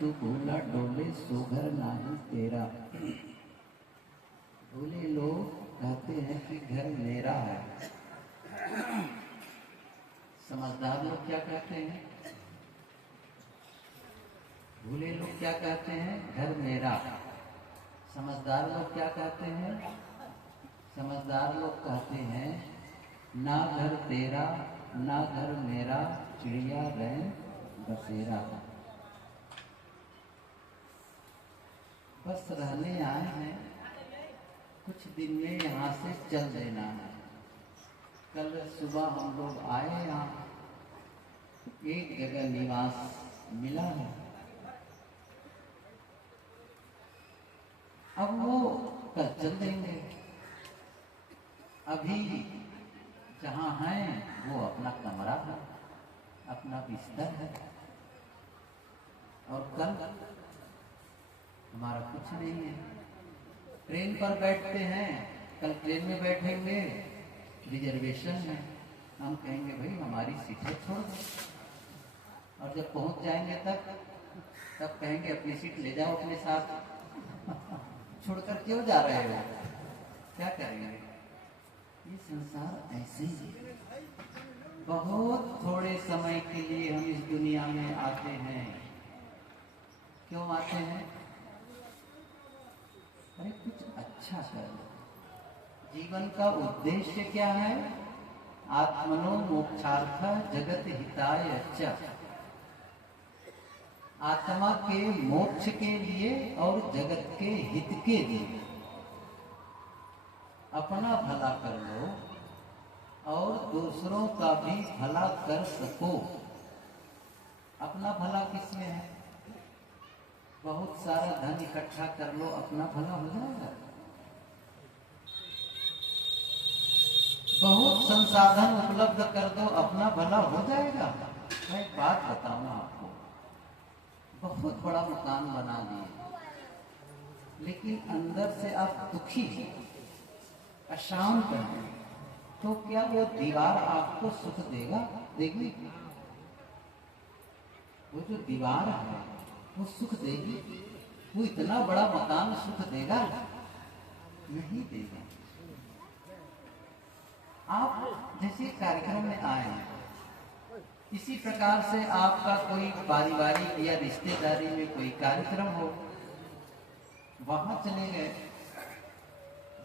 तू भूला डोले सोघर नाही तेरा। भूले लोग कहते हैं कि घर मेरा है, समझदार लोग क्या कहते हैं? भूले लोग क्या कहते हैं? घर मेरा। समझदार लोग क्या कहते हैं? समझदार लोग कहते हैं ना घर तेरा ना घर मेरा, चिड़िया रैन बसेरा। बस रहने आए हैं, कुछ दिन में यहाँ से चल देना है। कल सुबह हम लोग आए यहाँ, एक जगह निवास मिला है, अब वो कल चल देंगे। अभी जहाँ हैं वो अपना कमरा है, अपना बिस्तर है, और कल हमारा कुछ नहीं है। ट्रेन पर बैठते हैं, कल ट्रेन में बैठेंगे, रिजर्वेशन है, हम कहेंगे भाई हमारी सीटें छोड़ दो, और जब पहुंच जाएंगे तब कहेंगे अपनी सीट ले जाओ अपने साथ, छोड़कर क्यों जा रहे हो? क्या करेंगे? ये संसार ऐसे ही है। बहुत थोड़े समय के लिए हम इस दुनिया में आते हैं। क्यों आते हैं? अरे कुछ अच्छा कर लो। जीवन का उद्देश्य क्या है? आत्मनो मोक्षार्थ जगत हिताय च। आत्मा के मोक्ष के लिए और जगत के हित के लिए। अपना भला कर लो और दूसरों का भी भला कर सको। अपना भला किसमें है? बहुत सारा धन इकट्ठा कर लो, अपना भला हो जाएगा? बहुत संसाधन उपलब्ध कर दो, अपना भला हो जाएगा? मैं एक बात बताऊं आपको, बहुत बड़ा मकान बना दिए, लेकिन अंदर से आप दुखी हैं, अशांत हैं, तो क्या वो दीवार आपको सुख देगा? देगी? वो जो दीवार है वो सुख देगी? वो इतना बड़ा मकान सुख देगा? नहीं देगा। आप जैसे कार्यक्रम में आए हैं, इसी प्रकार से आपका कोई पारिवारिक या रिश्तेदारी में कोई कार्यक्रम हो, वहां चले गए,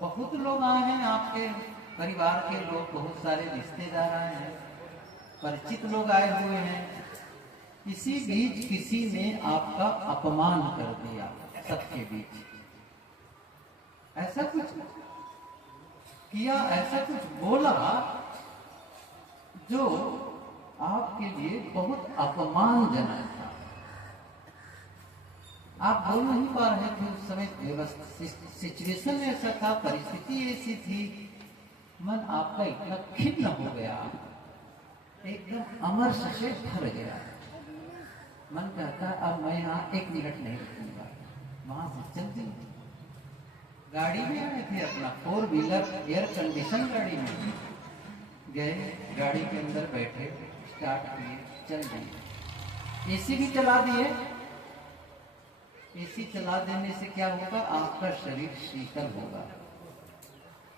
बहुत लोग आए हैं, आपके परिवार के लोग, बहुत सारे रिश्तेदार आए हैं, परिचित लोग आए हुए हैं, इसी बीच किसी ने आपका अपमान कर दिया सबके बीच, ऐसा कुछ किया, ऐसा कुछ बोला जो आपके लिए बहुत अपमानजनक था। आप बोल नहीं पा रहे थे उस समय, सिचुएशन ऐसा था, परिस्थिति ऐसी थी, मन आपका इतना खिन्न हो गया, एकदम अमर्ष से भर गया। मन कहता अब मैं यहाँ एक मिनट नहीं रुकूंगा, वहां से चल दी। गाड़ी में आए थे, अपना 4 व्हीलर एयर कंडीशन गाड़ी में गए, गाड़ी के अंदर बैठे, स्टार्ट किए, चल दिए, एसी भी चला दिए। एसी चला देने से क्या होगा? आपका शरीर शीतल होगा,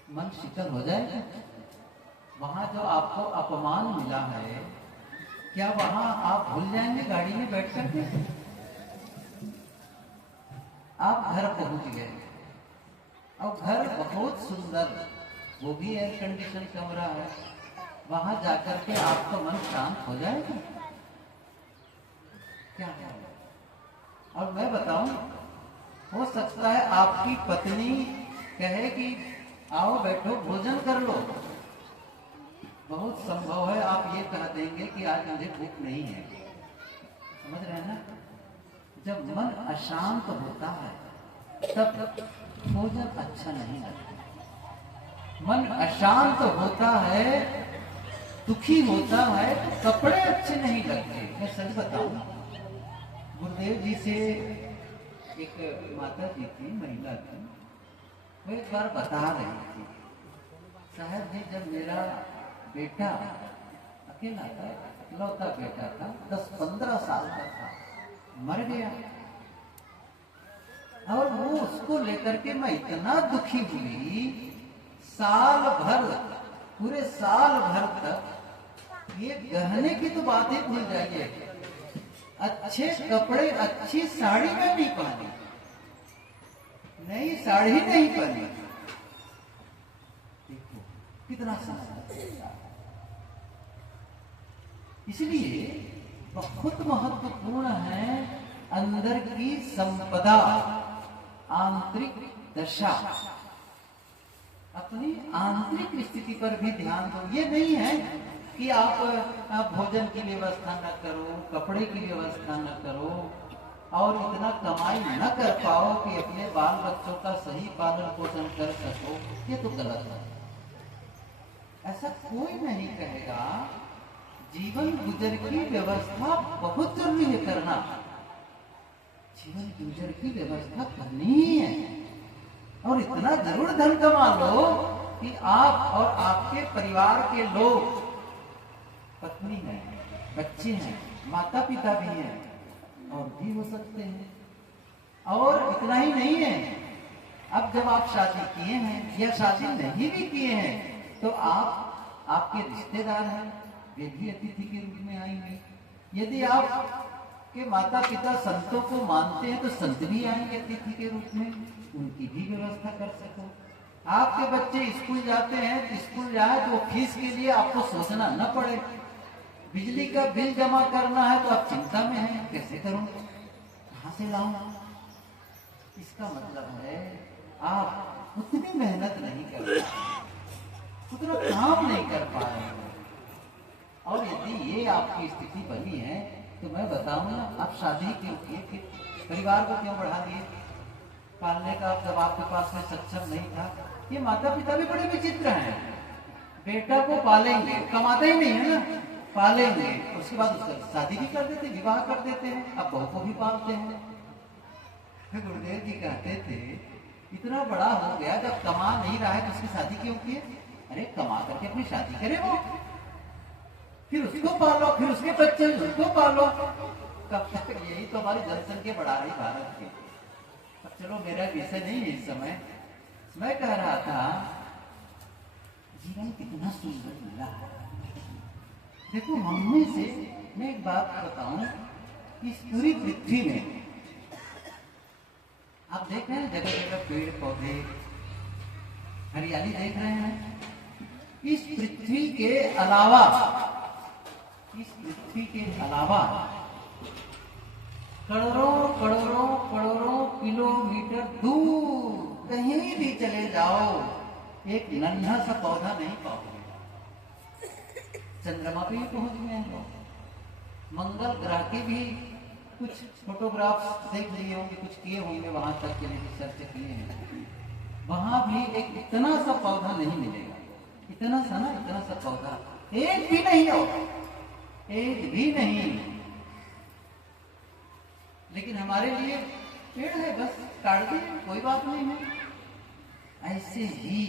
मन शीतल हो जाएगा। वहां जो आपको अपमान मिला है, क्या वहां आप भूल जाएंगे गाड़ी में बैठ करके? आप घर पहुंच गए और घर बहुत सुंदर, वो भी एयर कंडीशन कमरा है, वहां जाकर के आपका मन शांत हो जाएगा? क्या है? और मैं बताऊं, हो सकता है आपकी पत्नी कहे कि आओ बैठो भोजन कर लो, बहुत संभव है आप ये कह देंगे कि आज मुझे भूख नहीं है। समझ रहे हैं ना? जब मन अशांत होता है तब भोजन अच्छा नहीं लगता। मन अशांत होता है, दुखी होता है, तो कपड़े अच्छे नहीं लगते। मैं सच बताऊं, गुरुदेव जी से एक माता जी थी, महिला थी, वो एक बार बता रही थी, साहब जी जब मेरा बेटा अकेला था, इकलौता बेटा था, 10-15 साल का था, मर गया, और वो उसको लेकर के मैं इतना दुखी हुई, साल भर, पूरे साल भर तक ये गहने की तो बात ही भूल जाइए, अच्छे कपड़े, अच्छी साड़ी में नहीं पहनी, नई साड़ी नहीं पहनी। देखो कितना संस्कार। इसलिए बहुत महत्वपूर्ण है अंदर की संपदा, आंतरिक दशा, अपनी आंतरिक स्थिति पर भी ध्यान दो। ये नहीं है कि आप भोजन की व्यवस्था न करो, कपड़े की व्यवस्था न करो और इतना कमाई न कर पाओ कि अपने बाल बच्चों का सही पालन पोषण कर सको, ये तो गलत है। ऐसा कोई नहीं कहेगा। जीवन गुजर की व्यवस्था बहुत जरूरी है करना, जीवन गुजर की व्यवस्था करनी ही है। और इतना जरूर धन कमा लो कि आप और आपके परिवार के लोग, पत्नी है, बच्चे हैं, माता पिता भी हैं और भी हो सकते हैं। और इतना ही नहीं है, अब जब आप शादी किए हैं या शादी नहीं भी किए हैं तो आपके रिश्तेदार हैं, वे भी अतिथि के रूप में आएंगे। यदि आप के माता पिता संतों को मानते हैं तो संत भी आएंगे अतिथि के रूप में, उनकी भी व्यवस्था कर सको। आपके बच्चे स्कूल जाते हैं तो स्कूल जाए तो फीस के लिए आपको सोचना न पड़े। बिजली का बिल जमा करना है तो आप चिंता में हैं, कैसे करूं, कहां से लाऊं। इसका मतलब है आप उतनी मेहनत नहीं कर रहे, उतना काम नहीं कर पा रहे हैं। और यदि ये आपकी स्थिति बनी है तो मैं बताऊं ना, आप शादी क्यों किए, फिर परिवार को क्यों बढ़ा दिए पालने का, जब आपके पास में सक्षम नहीं था। ये माता पिता भी बड़े विचित्र हैं। बेटा को पालेंगे, कमाते ही नहीं है ना, पालेंगे, उसके बाद उसका शादी भी कर देते, विवाह कर देते हैं, अब बहू को भी पालते हैं। फिर गुरुदेव जी कहते थे इतना बड़ा हो गया, जब कमा नहीं रहा है तो उसकी शादी क्यों की? अरे कमा करके अपनी शादी करे वो, फिर उसको पालो, फिर उसके बच्चे उसको पालो। कब तक? यही तो हमारी जनसंख्या बढ़ा रही भारत की। अब चलो मेरा विषय नहीं है इस समय। मैं कह रहा था जीवन कितना सुंदर मिला है। देखो मम्मी से मैं एक बात बताऊं, इस पूरी पृथ्वी में आप देख रहे हैं जगह जगह पेड़ पौधे, हरियाली देख रहे हैं। इस पृथ्वी के अलावा, इस पृथ्वी के अलावा करोड़ों करोड़ों करोड़ों किलोमीटर दूर कहीं भी चले जाओ, एक नन्हा सा पौधा नहीं पाओगे। चंद्रमा पे भी पहुंच गए हैं, मंगल ग्रह के भी कुछ फोटोग्राफ्स देख लिए होंगे, कुछ किए होंगे, वहां तक के लिए सर्च किए हैं। वहां भी एक इतना सा पौधा नहीं मिलेगा, इतना सा ना, इतना सा पौधा एक भी नहीं हो, एक भी नहीं। लेकिन हमारे लिए पेड़ है, बस काट दिए, कोई बात नहीं है। ऐसे ही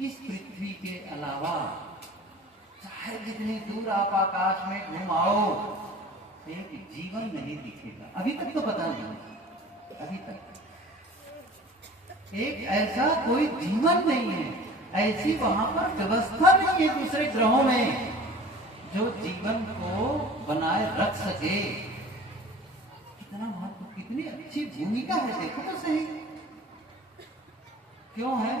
इस पृथ्वी के अलावा चाहे जितनी दूर आप आकाश में घुमाओ, एक जीवन नहीं दिखेगा। अभी तक तो पता नहीं, अभी तक एक ऐसा कोई जीवन नहीं है, ऐसी वहां पर व्यवस्था नहीं है दूसरे ग्रहों में जो जीवन को बनाए रख सके। कितना महत्व, कितनी अच्छी भूमिका है, देखो तो सही। क्यों है?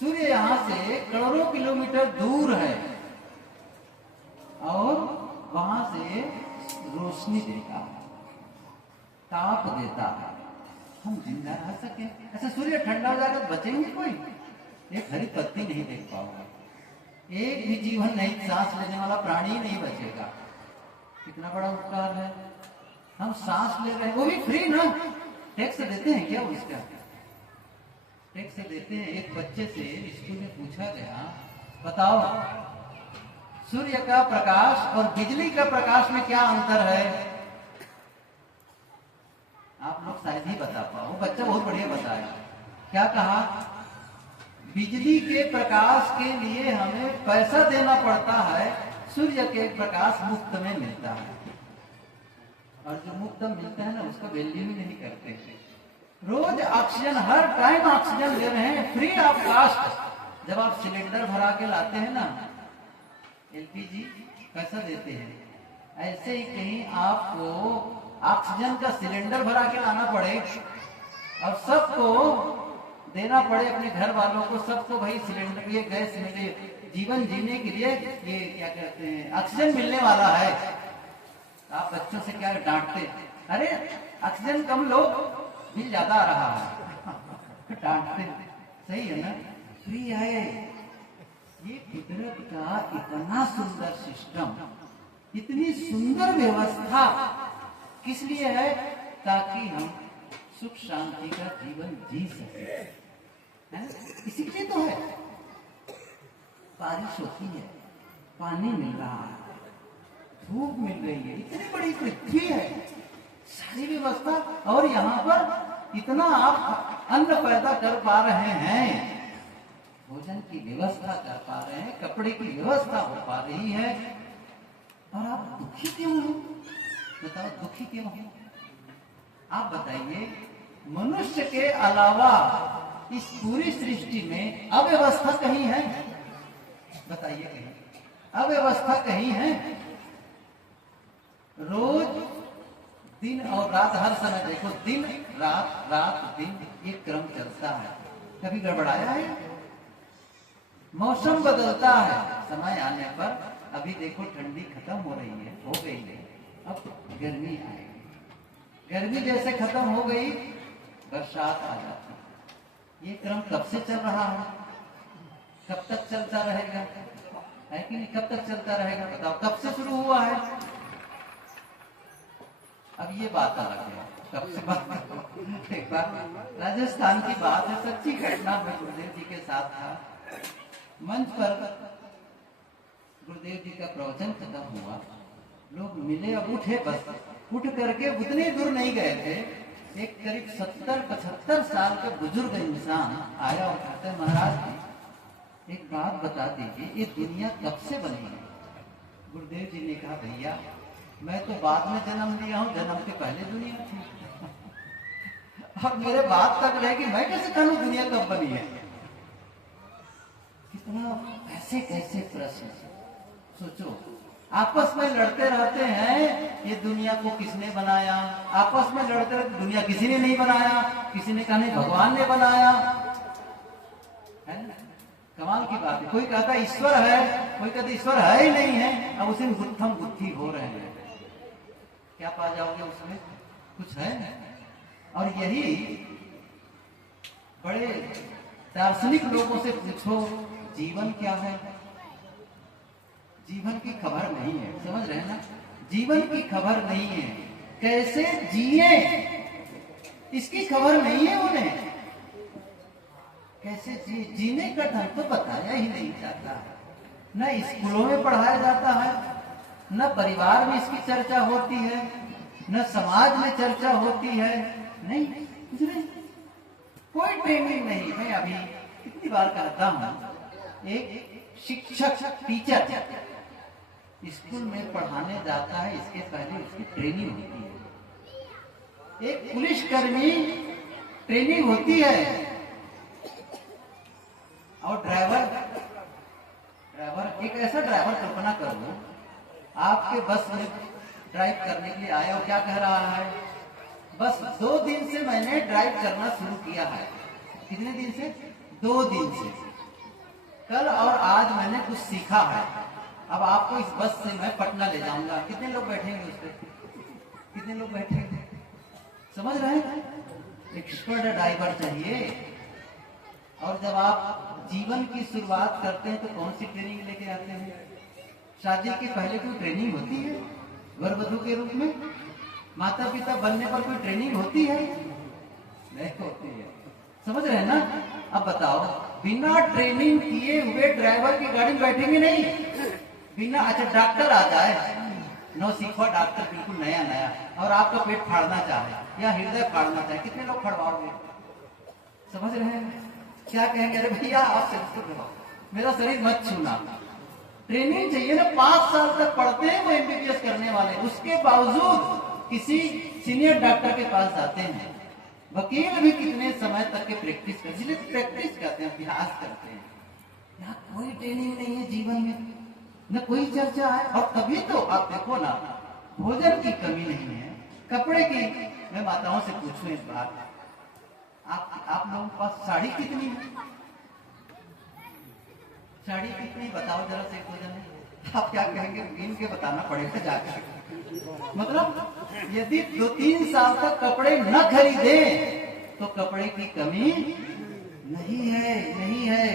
सूर्य यहां से करोड़ों किलोमीटर दूर है और वहां से रोशनी देता है, ताप देता है, हम जिंदा रह सके। ऐसे सूर्य ठंडा हो जाएगा तो बचेंगे कोई? एक हरी पत्ती नहीं देख पाओगे, एक भी जीवन नहीं, सांस लेने वाला प्राणी नहीं बचेगा। कितना बड़ा उपकार है, हम सांस ले रहे हैं, वो भी फ्री ना, टैक्स देते हैं क्या? उसका टैक्स देते हैं। एक बच्चे से स्कूल में पूछा गया, बताओ सूर्य का प्रकाश और बिजली का प्रकाश में क्या अंतर है? आप लोग शायद ही बता पाओ, बच्चा बहुत बढ़िया बताया। क्या कहा? बिजली के प्रकाश के लिए हमें पैसा देना पड़ता है, सूर्य के प्रकाश मुफ्त में मिलता है। और जो मुफ्त मिलता है ना, उसका वैल्यू ही नहीं करते। रोज ऑक्सीजन, हर टाइम ऑक्सीजन ले रहे हैं फ्री ऑफ कास्ट। जब आप सिलेंडर भरा के लाते हैं ना, एलपीजी पैसा देते हैं, ऐसे ही कहीं आपको ऑक्सीजन का सिलेंडर भरा के लाना पड़े और सबको देना पड़े, अपने घर वालों को सबको भाई सिलेंडर, ये गैस मिले, जीवन जीने के लिए ये क्या कहते हैं ऑक्सीजन मिलने वाला है। आप बच्चों से क्या डांटते, अरे ऑक्सीजन कम लो, बिल ज्यादा आ रहा है, डांटते। सही है ना, फ्री है। ये कुदरत का इतना सुंदर सिस्टम, इतनी सुंदर व्यवस्था किस लिए है? ताकि हम सुख शांति का जीवन जी सके, है? इसी लिए तो है। बारिश होती है, पानी मिल रहा है, धूप मिल रही है, इतनी बड़ी पृथ्वी है, सारी व्यवस्था, और यहाँ पर इतना आप अन्न पैदा कर पा रहे हैं, भोजन की व्यवस्था कर पा रहे हैं, कपड़े की व्यवस्था हो पा रही है, और आप दुखी क्यों हो? बताओ, दुखी क्यों हो? आप बताइए, मनुष्य के अलावा इस पूरी सृष्टि में अव्यवस्था कहीं है? बताइए, कहीं अव्यवस्था कहीं है? रोज दिन और रात, हर समय देखो, दिन रात रात दिन, ये क्रम चलता है। कभी गड़बड़ाया है? मौसम बदलता है, समय आने पर, अभी देखो ठंडी खत्म हो रही है, हो गई है, अब गर्मी आएगी, गर्मी जैसे खत्म हो गई बरसात आ जाती। ये क्रम कब से चल रहा है? कब तक चलता रहेगा? है कि नहीं? कब तक चलता रहेगा? बताओ, कब से शुरू हुआ है? अब ये बात अलग है, कब से बात। एक बार राजस्थान की बात है, सच्ची घटना, मैं गुरुदेव जी के साथ था, मंच पर गुरुदेव जी का प्रवचन खत्म हुआ, लोग मिले, अब उठे, बस उठ करके उतनी दूर नहीं गए थे, एक करीब 70-75 साल का बुजुर्ग इंसान आया और कहते, महाराज जी एक बात बता दीजिए, ये दुनिया कब से बनी है? गुरुदेव जी ने कहा, भैया मैं तो बाद में जन्म लिया हूँ, जन्म के पहले दुनिया थी, और मेरे बात तक रहेगी, मैं कैसे कहूँ दुनिया कब बनी है? कितना ऐसे कैसे प्रश्न, सोचो। आपस में लड़ते रहते हैं, ये दुनिया को किसने बनाया? आपस में लड़ते रहते, दुनिया किसी ने नहीं बनाया, किसी ने कहा नहीं भगवान ने बनाया, है ना? कमाल की बात है। कोई कहता ईश्वर है, कोई कहता ईश्वर है ही नहीं है, अब उसी में गुत्थम गुत्थी हो रहे हैं। क्या पा जाओगे उसमें? कुछ है? और यही बड़े दार्शनिक लोगों से पूछो, जीवन क्या है? जीवन की खबर नहीं है, समझ रहे हैं ना? जीवन की खबर नहीं है, कैसे जिए इसकी खबर नहीं है उन्हें, कैसे जीने का ढंग तो बताया ही नहीं जाता है, न स्कूलों में पढ़ाया जाता है, न परिवार में इसकी चर्चा होती है, न समाज में चर्चा होती है, नहीं, कुछ नहीं, कोई ट्रेनिंग नहीं। मैं अभी कितनी बार कहता हूँ, एक शिक्षक, टीचर स्कूल में पढ़ाने जाता है, इसके पहले उसकी ट्रेनिंग होती है। एक पुलिस कर्मी ट्रेनिंग होती है, और ड्राइवर एक ऐसा ड्राइवर कल्पना करो, आपके बस में ड्राइव करने के लिए आया और क्या कह रहा है, बस 2 दिन से मैंने ड्राइव करना शुरू किया है। कितने दिन से? 2 दिन से। कल और आज मैंने कुछ सीखा है, अब आपको इस बस से मैं पटना ले जाऊंगा। कितने लोग बैठेंगे उस पर? कितने लोग बैठेंगे? समझ रहे हैं? एक्सपर्ट ड्राइवर चाहिए। और जब आप जीवन की शुरुआत करते हैं तो कौन सी ट्रेनिंग लेके आते हैं? शादी के पहले कोई ट्रेनिंग होती है वर वधू के रूप में? माता पिता बनने पर कोई ट्रेनिंग होती है? नहीं होती है। समझ रहे हैं ना? अब बताओ, बिना ट्रेनिंग किए हुए ड्राइवर की गाड़ी में बैठेंगे नहीं? बिना, अच्छा डॉक्टर आ जाए, नौ सीखा डॉक्टर बिल्कुल नया नया, और आपका पेट फाड़ना चाहे या हृदय फाड़ना चाहे, कितने लोग फड़वाओगे? समझ रहे हैं? क्या कहेंगे, अरे भैया आप मेरा शरीर मत छूना। ट्रेनिंग चाहिए ना, 5 साल तक पढ़ते हैं वो एमबीबीएस करने वाले, उसके बावजूद किसी सीनियर डॉक्टर के पास जाते हैं, वकील भी कितने समय तक के प्रैक्टिस करते, इसलिए प्रैक्टिस करते हैं, अभ्यास करते हैं। यहाँ कोई ट्रेनिंग नहीं है जीवन में, न कोई चर्चा है। और तभी तो आप देखो ना, भोजन की कमी नहीं है, कपड़े की। मैं माताओं से पूछूं इस बार, आप लोगों के पास साड़ी कितनी है? साड़ी कितनी बताओ जरा से, दो जने। आप क्या कहेंगे? गिन के बताना पड़ेगा जाकर। मतलब यदि 2-3 साल तक कपड़े न खरीदे तो कपड़े की कमी नहीं है, नहीं है।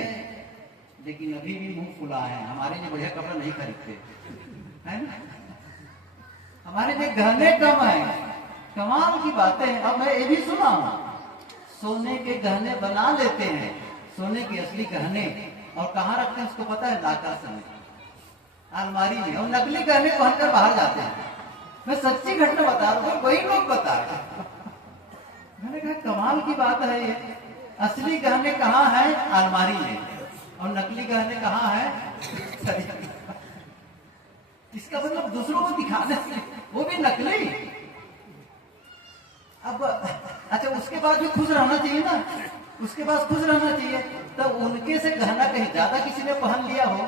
लेकिन अभी भी मुंह फुला है, हमारे लिए बढ़िया कपड़ा नहीं खरीदते, है ना? हमारे लिए गहने कम है। कमाल की बातें हैं। अब मैं ये भी सुना हूं, सोने के गहने बना लेते हैं, सोने के असली गहने, और कहाँ रखते हैं उसको पता है? लाकर समय अलमारी में, और नकली गहने पहनकर बाहर जाते हैं। मैं सच्ची घटना बता रहा हूँ, वही लोग बता रहे। मैंने कहा कमाल की बात है ये, असली गहने कहाँ है? अलमारी में, और नकली गहने कहाँ है? इसका मतलब दूसरों को दिखाने से, वो भी नकली। अब अच्छा, उसके बाद भी खुश रहना चाहिए ना, उसके बाद खुश रहना चाहिए। तब उनके से गहना कहीं ज्यादा किसी ने पहन लिया हो,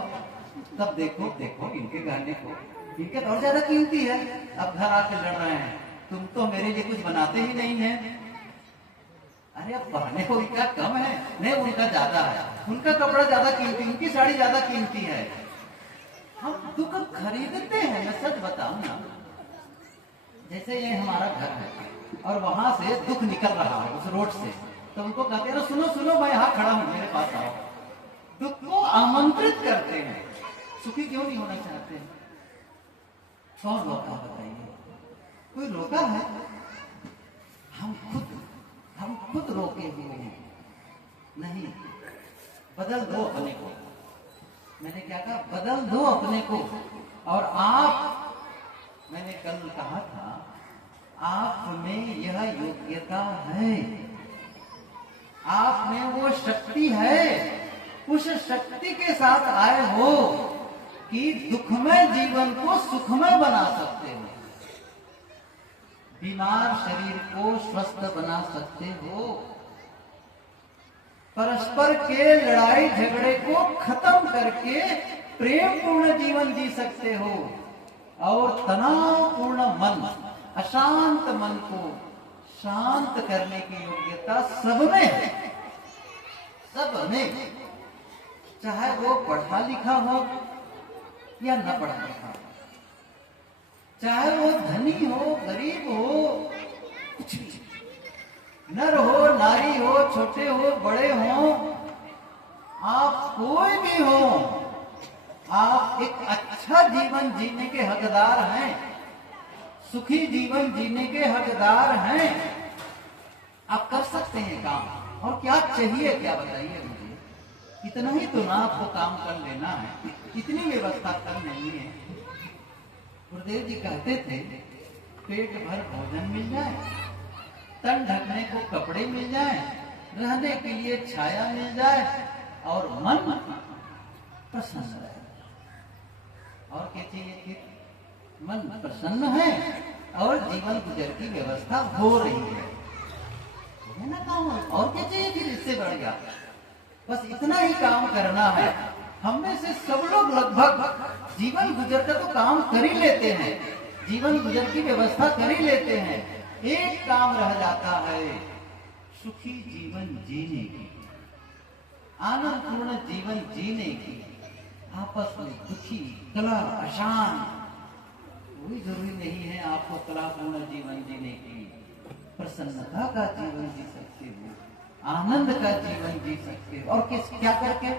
तब देखो देखो इनके गहने को, इनके तो और ज्यादा कीमती है। अब घर आके लड़ रहे हैं, तुम तो मेरे लिए कुछ बनाते ही नहीं है। अरे अब पहने को इनका कम है? नहीं, उनका ज्यादा है, उनका कपड़ा ज्यादा कीमती, उनकी साड़ी ज्यादा कीमती है। हम दुख खरीदते हैं। मैं सच बताऊं ना, जैसे ये हमारा घर है और वहां से दुख निकल रहा है उस रोड से, तो उनको कहते हैं सुनो सुनो, मैं यहाँ खड़ा हूँ, मेरे पास आओ। दुख को आमंत्रित करते हैं। सुखी क्यों नहीं होना चाहते हैं? कौन रोका बताइए? कोई रोका है? हम खुद रोके हुए हैं। नहीं, बदल दो अपने को। मैंने क्या कहा? बदल दो अपने को। और आप, मैंने कल कहा था, आप में यह योग्यता है, आप में वो शक्ति है। उस शक्ति के साथ आए हो कि दुखमय जीवन को सुखमय बना सकते हो, बीमार शरीर को स्वस्थ बना सकते हो, परस्पर के लड़ाई झगड़े को खत्म करके प्रेम पूर्ण जीवन जी सकते हो, और तनावपूर्ण मन, अशांत मन को शांत करने की योग्यता सब में है, सब में। चाहे वो पढ़ा लिखा हो या न पढ़ा लिखा हो, चाहे वो धनी हो गरीब हो, कुछ भी, नर हो नारी हो, छोटे हो बड़े हो, आप कोई भी हो, आप एक अच्छा जीवन जीने के हकदार हैं, सुखी जीवन जीने के हकदार हैं। आप कर सकते हैं काम। और क्या चाहिए? क्या बताइए मुझे? इतना ही तो ना आपको काम कर लेना है, इतनी व्यवस्था कर लेनी है। गुरुदेव जी कहते थे, पेट भर भोजन मिल जाए, तन ढकने को कपड़े मिल जाए, रहने के लिए छाया मिल जाए, और मन प्रसन्न रहे। और क्या चाहिए फिर? मन प्रसन्न है और जीवन गुजर की व्यवस्था हो रही है ना काम। और क्या चाहिए फिर इससे बढ़ गया? बस इतना ही काम करना है। हम में से सब लोग लगभग जीवन गुजर का तो काम कर ही लेते हैं, जीवन गुजर की व्यवस्था कर ही लेते हैं। एक काम रह जाता है, सुखी जीवन जीने की, आनंदपूर्ण जीवन जीने की। आपस में दुखी, कला, अशांत, कोई जरूरी नहीं है आपको कलापूर्ण जीवन जीने की। प्रसन्नता का जीवन जी सकते हो, आनंद का जीवन जी सकते हो। और क्या करके?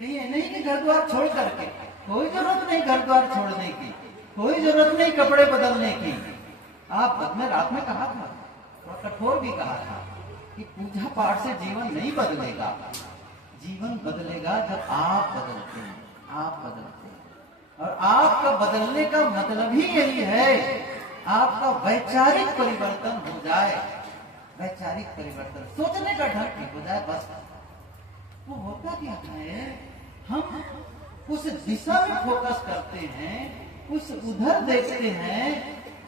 ये नहीं कि घर द्वार छोड़ करके, कोई जरूरत नहीं घर द्वार छोड़ने की, कोई जरूरत नहीं कपड़े बदलने की। आप में रात में कहा था, थोड़ा कठोर भी कहा था, कि पूजा पाठ से जीवन नहीं बदलेगा। जीवन बदलेगा जब आप बदलते हैं, आप बदलते हैं। और आपका बदलने का मतलब ही यही है, आपका वैचारिक परिवर्तन हो जाए। वैचारिक परिवर्तन, सोचने का ढंग ठीक हो जाए, बस। वो होता क्या है, हम उस दिशा में फोकस करते हैं, उस उधर देखते हैं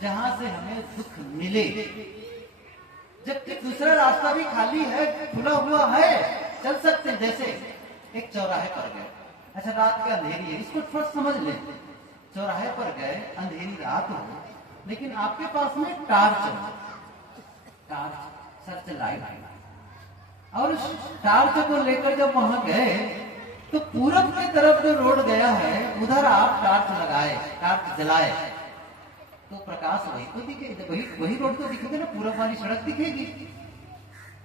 जहां से हमें दुख मिले। जबकि दूसरा रास्ता भी खाली है, खुला हुआ है, चल सकते हैं। जैसे एक चौराहे पर गए, अच्छा रात का अंधेरी है, इसको थोड़ा समझ ले। चौराहे पर गए, अंधेरी रात हो, लेकिन आपके पास में टार्च सर्च लाइट, और उस टार्च को लेकर जब वहां गए तो पूरब की तरफ जो रोड गया है उधर आप टार्च लगाए, टार्च जलाए तो प्रकाश वही तो दिखे, वही रोड तो दिखेगा ना, पूरब वाली सड़क दिखेगी।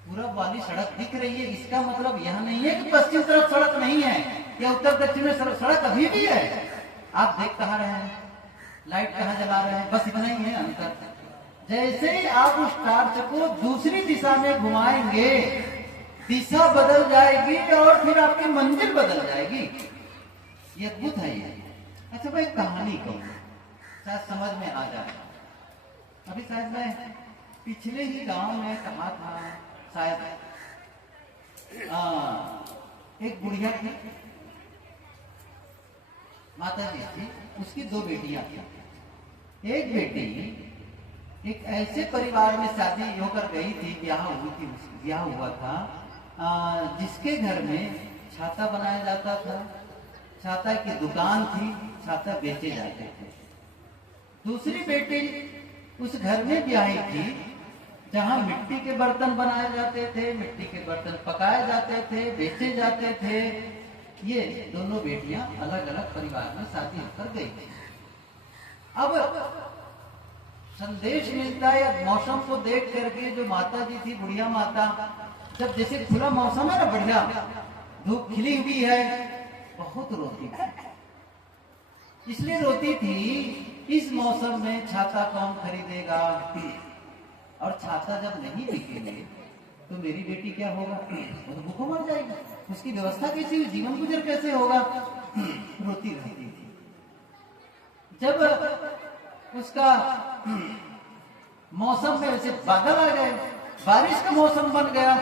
पूरब वाली सड़क दिख रही है, इसका मतलब यह नहीं है कि पश्चिम तरफ सड़क नहीं है या उत्तर दक्षिण में सड़क अभी भी है। आप देख कहाँ रहे हैं, लाइट कहाँ जला रहे हैं, बस इतना ही है अंतर। जैसे ही आप उस टार्च को दूसरी दिशा में घुमाएंगे, दिशा बदल जाएगी और फिर आपकी मंजिल बदल जाएगी। ये अद्भुत है ये। अच्छा मैं कहानी कहूँ, शायद समझ में आ जाए। अभी शायद मैं पिछले ही गांव में कहा था, शायद एक बुढ़िया थी, माता जी थी, उसकी 2 बेटियां थी। एक बेटी एक ऐसे परिवार में शादी होकर गई थी, ब्याह हुई थी, ब्याह हुआ था, जिसके घर में छाता बनाया जाता था, छाता की दुकान थी, छाता बेचे जाते थे। दूसरी बेटी उस घर में ब्याही थी जहां मिट्टी के बर्तन बनाए जाते थे, मिट्टी के बर्तन पकाए जाते थे, बेचे जाते थे। ये दोनों बेटियां अलग अलग परिवार में शादी होकर गई थी। अब संदेश मिलता है मौसम को देख करके, जो माता जी थी, बुढ़िया माता, जब जैसे खुला मौसम है ना, बढ़िया धूप खिली हुई है, बहुत रोती थी। इसलिए रोती थी, इस मौसम में छाता कौन खरीदेगा, और छाता जब नहीं बिकेंगे तो मेरी बेटी क्या होगा, वो तो भूखों मर जाएगी, उसकी व्यवस्था कैसे, जीवन गुजर कैसे होगा। रोती रहती थी। जब उसका मौसम में वैसे बादल आ गए, बारिश का मौसम बन गया,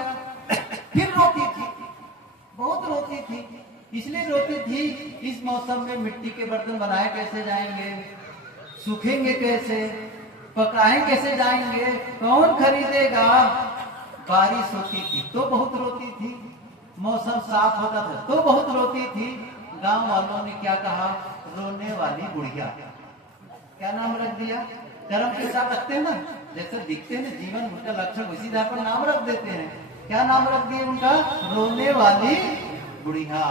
फिर रोती थी, बहुत रोती थी। इसलिए रोती थी, इस मौसम में मिट्टी के बर्तन बनाए कैसे जाएंगे, सूखेंगे कैसे, पकाए कैसे जाएंगे, कौन खरीदेगा। बारिश होती थी तो बहुत रोती थी, मौसम साफ होता था तो बहुत रोती थी। गांव वालों ने क्या कहा, रोने वाली बुढ़िया। क्या नाम रख दिया, कर्म के साथ रखते हैं ना, जैसे दिखते हैं जीवन उनका लक्षण उसी तरह पर नाम रख देते हैं। क्या नाम रख दिया उनका, रोने वाली बुढ़िया।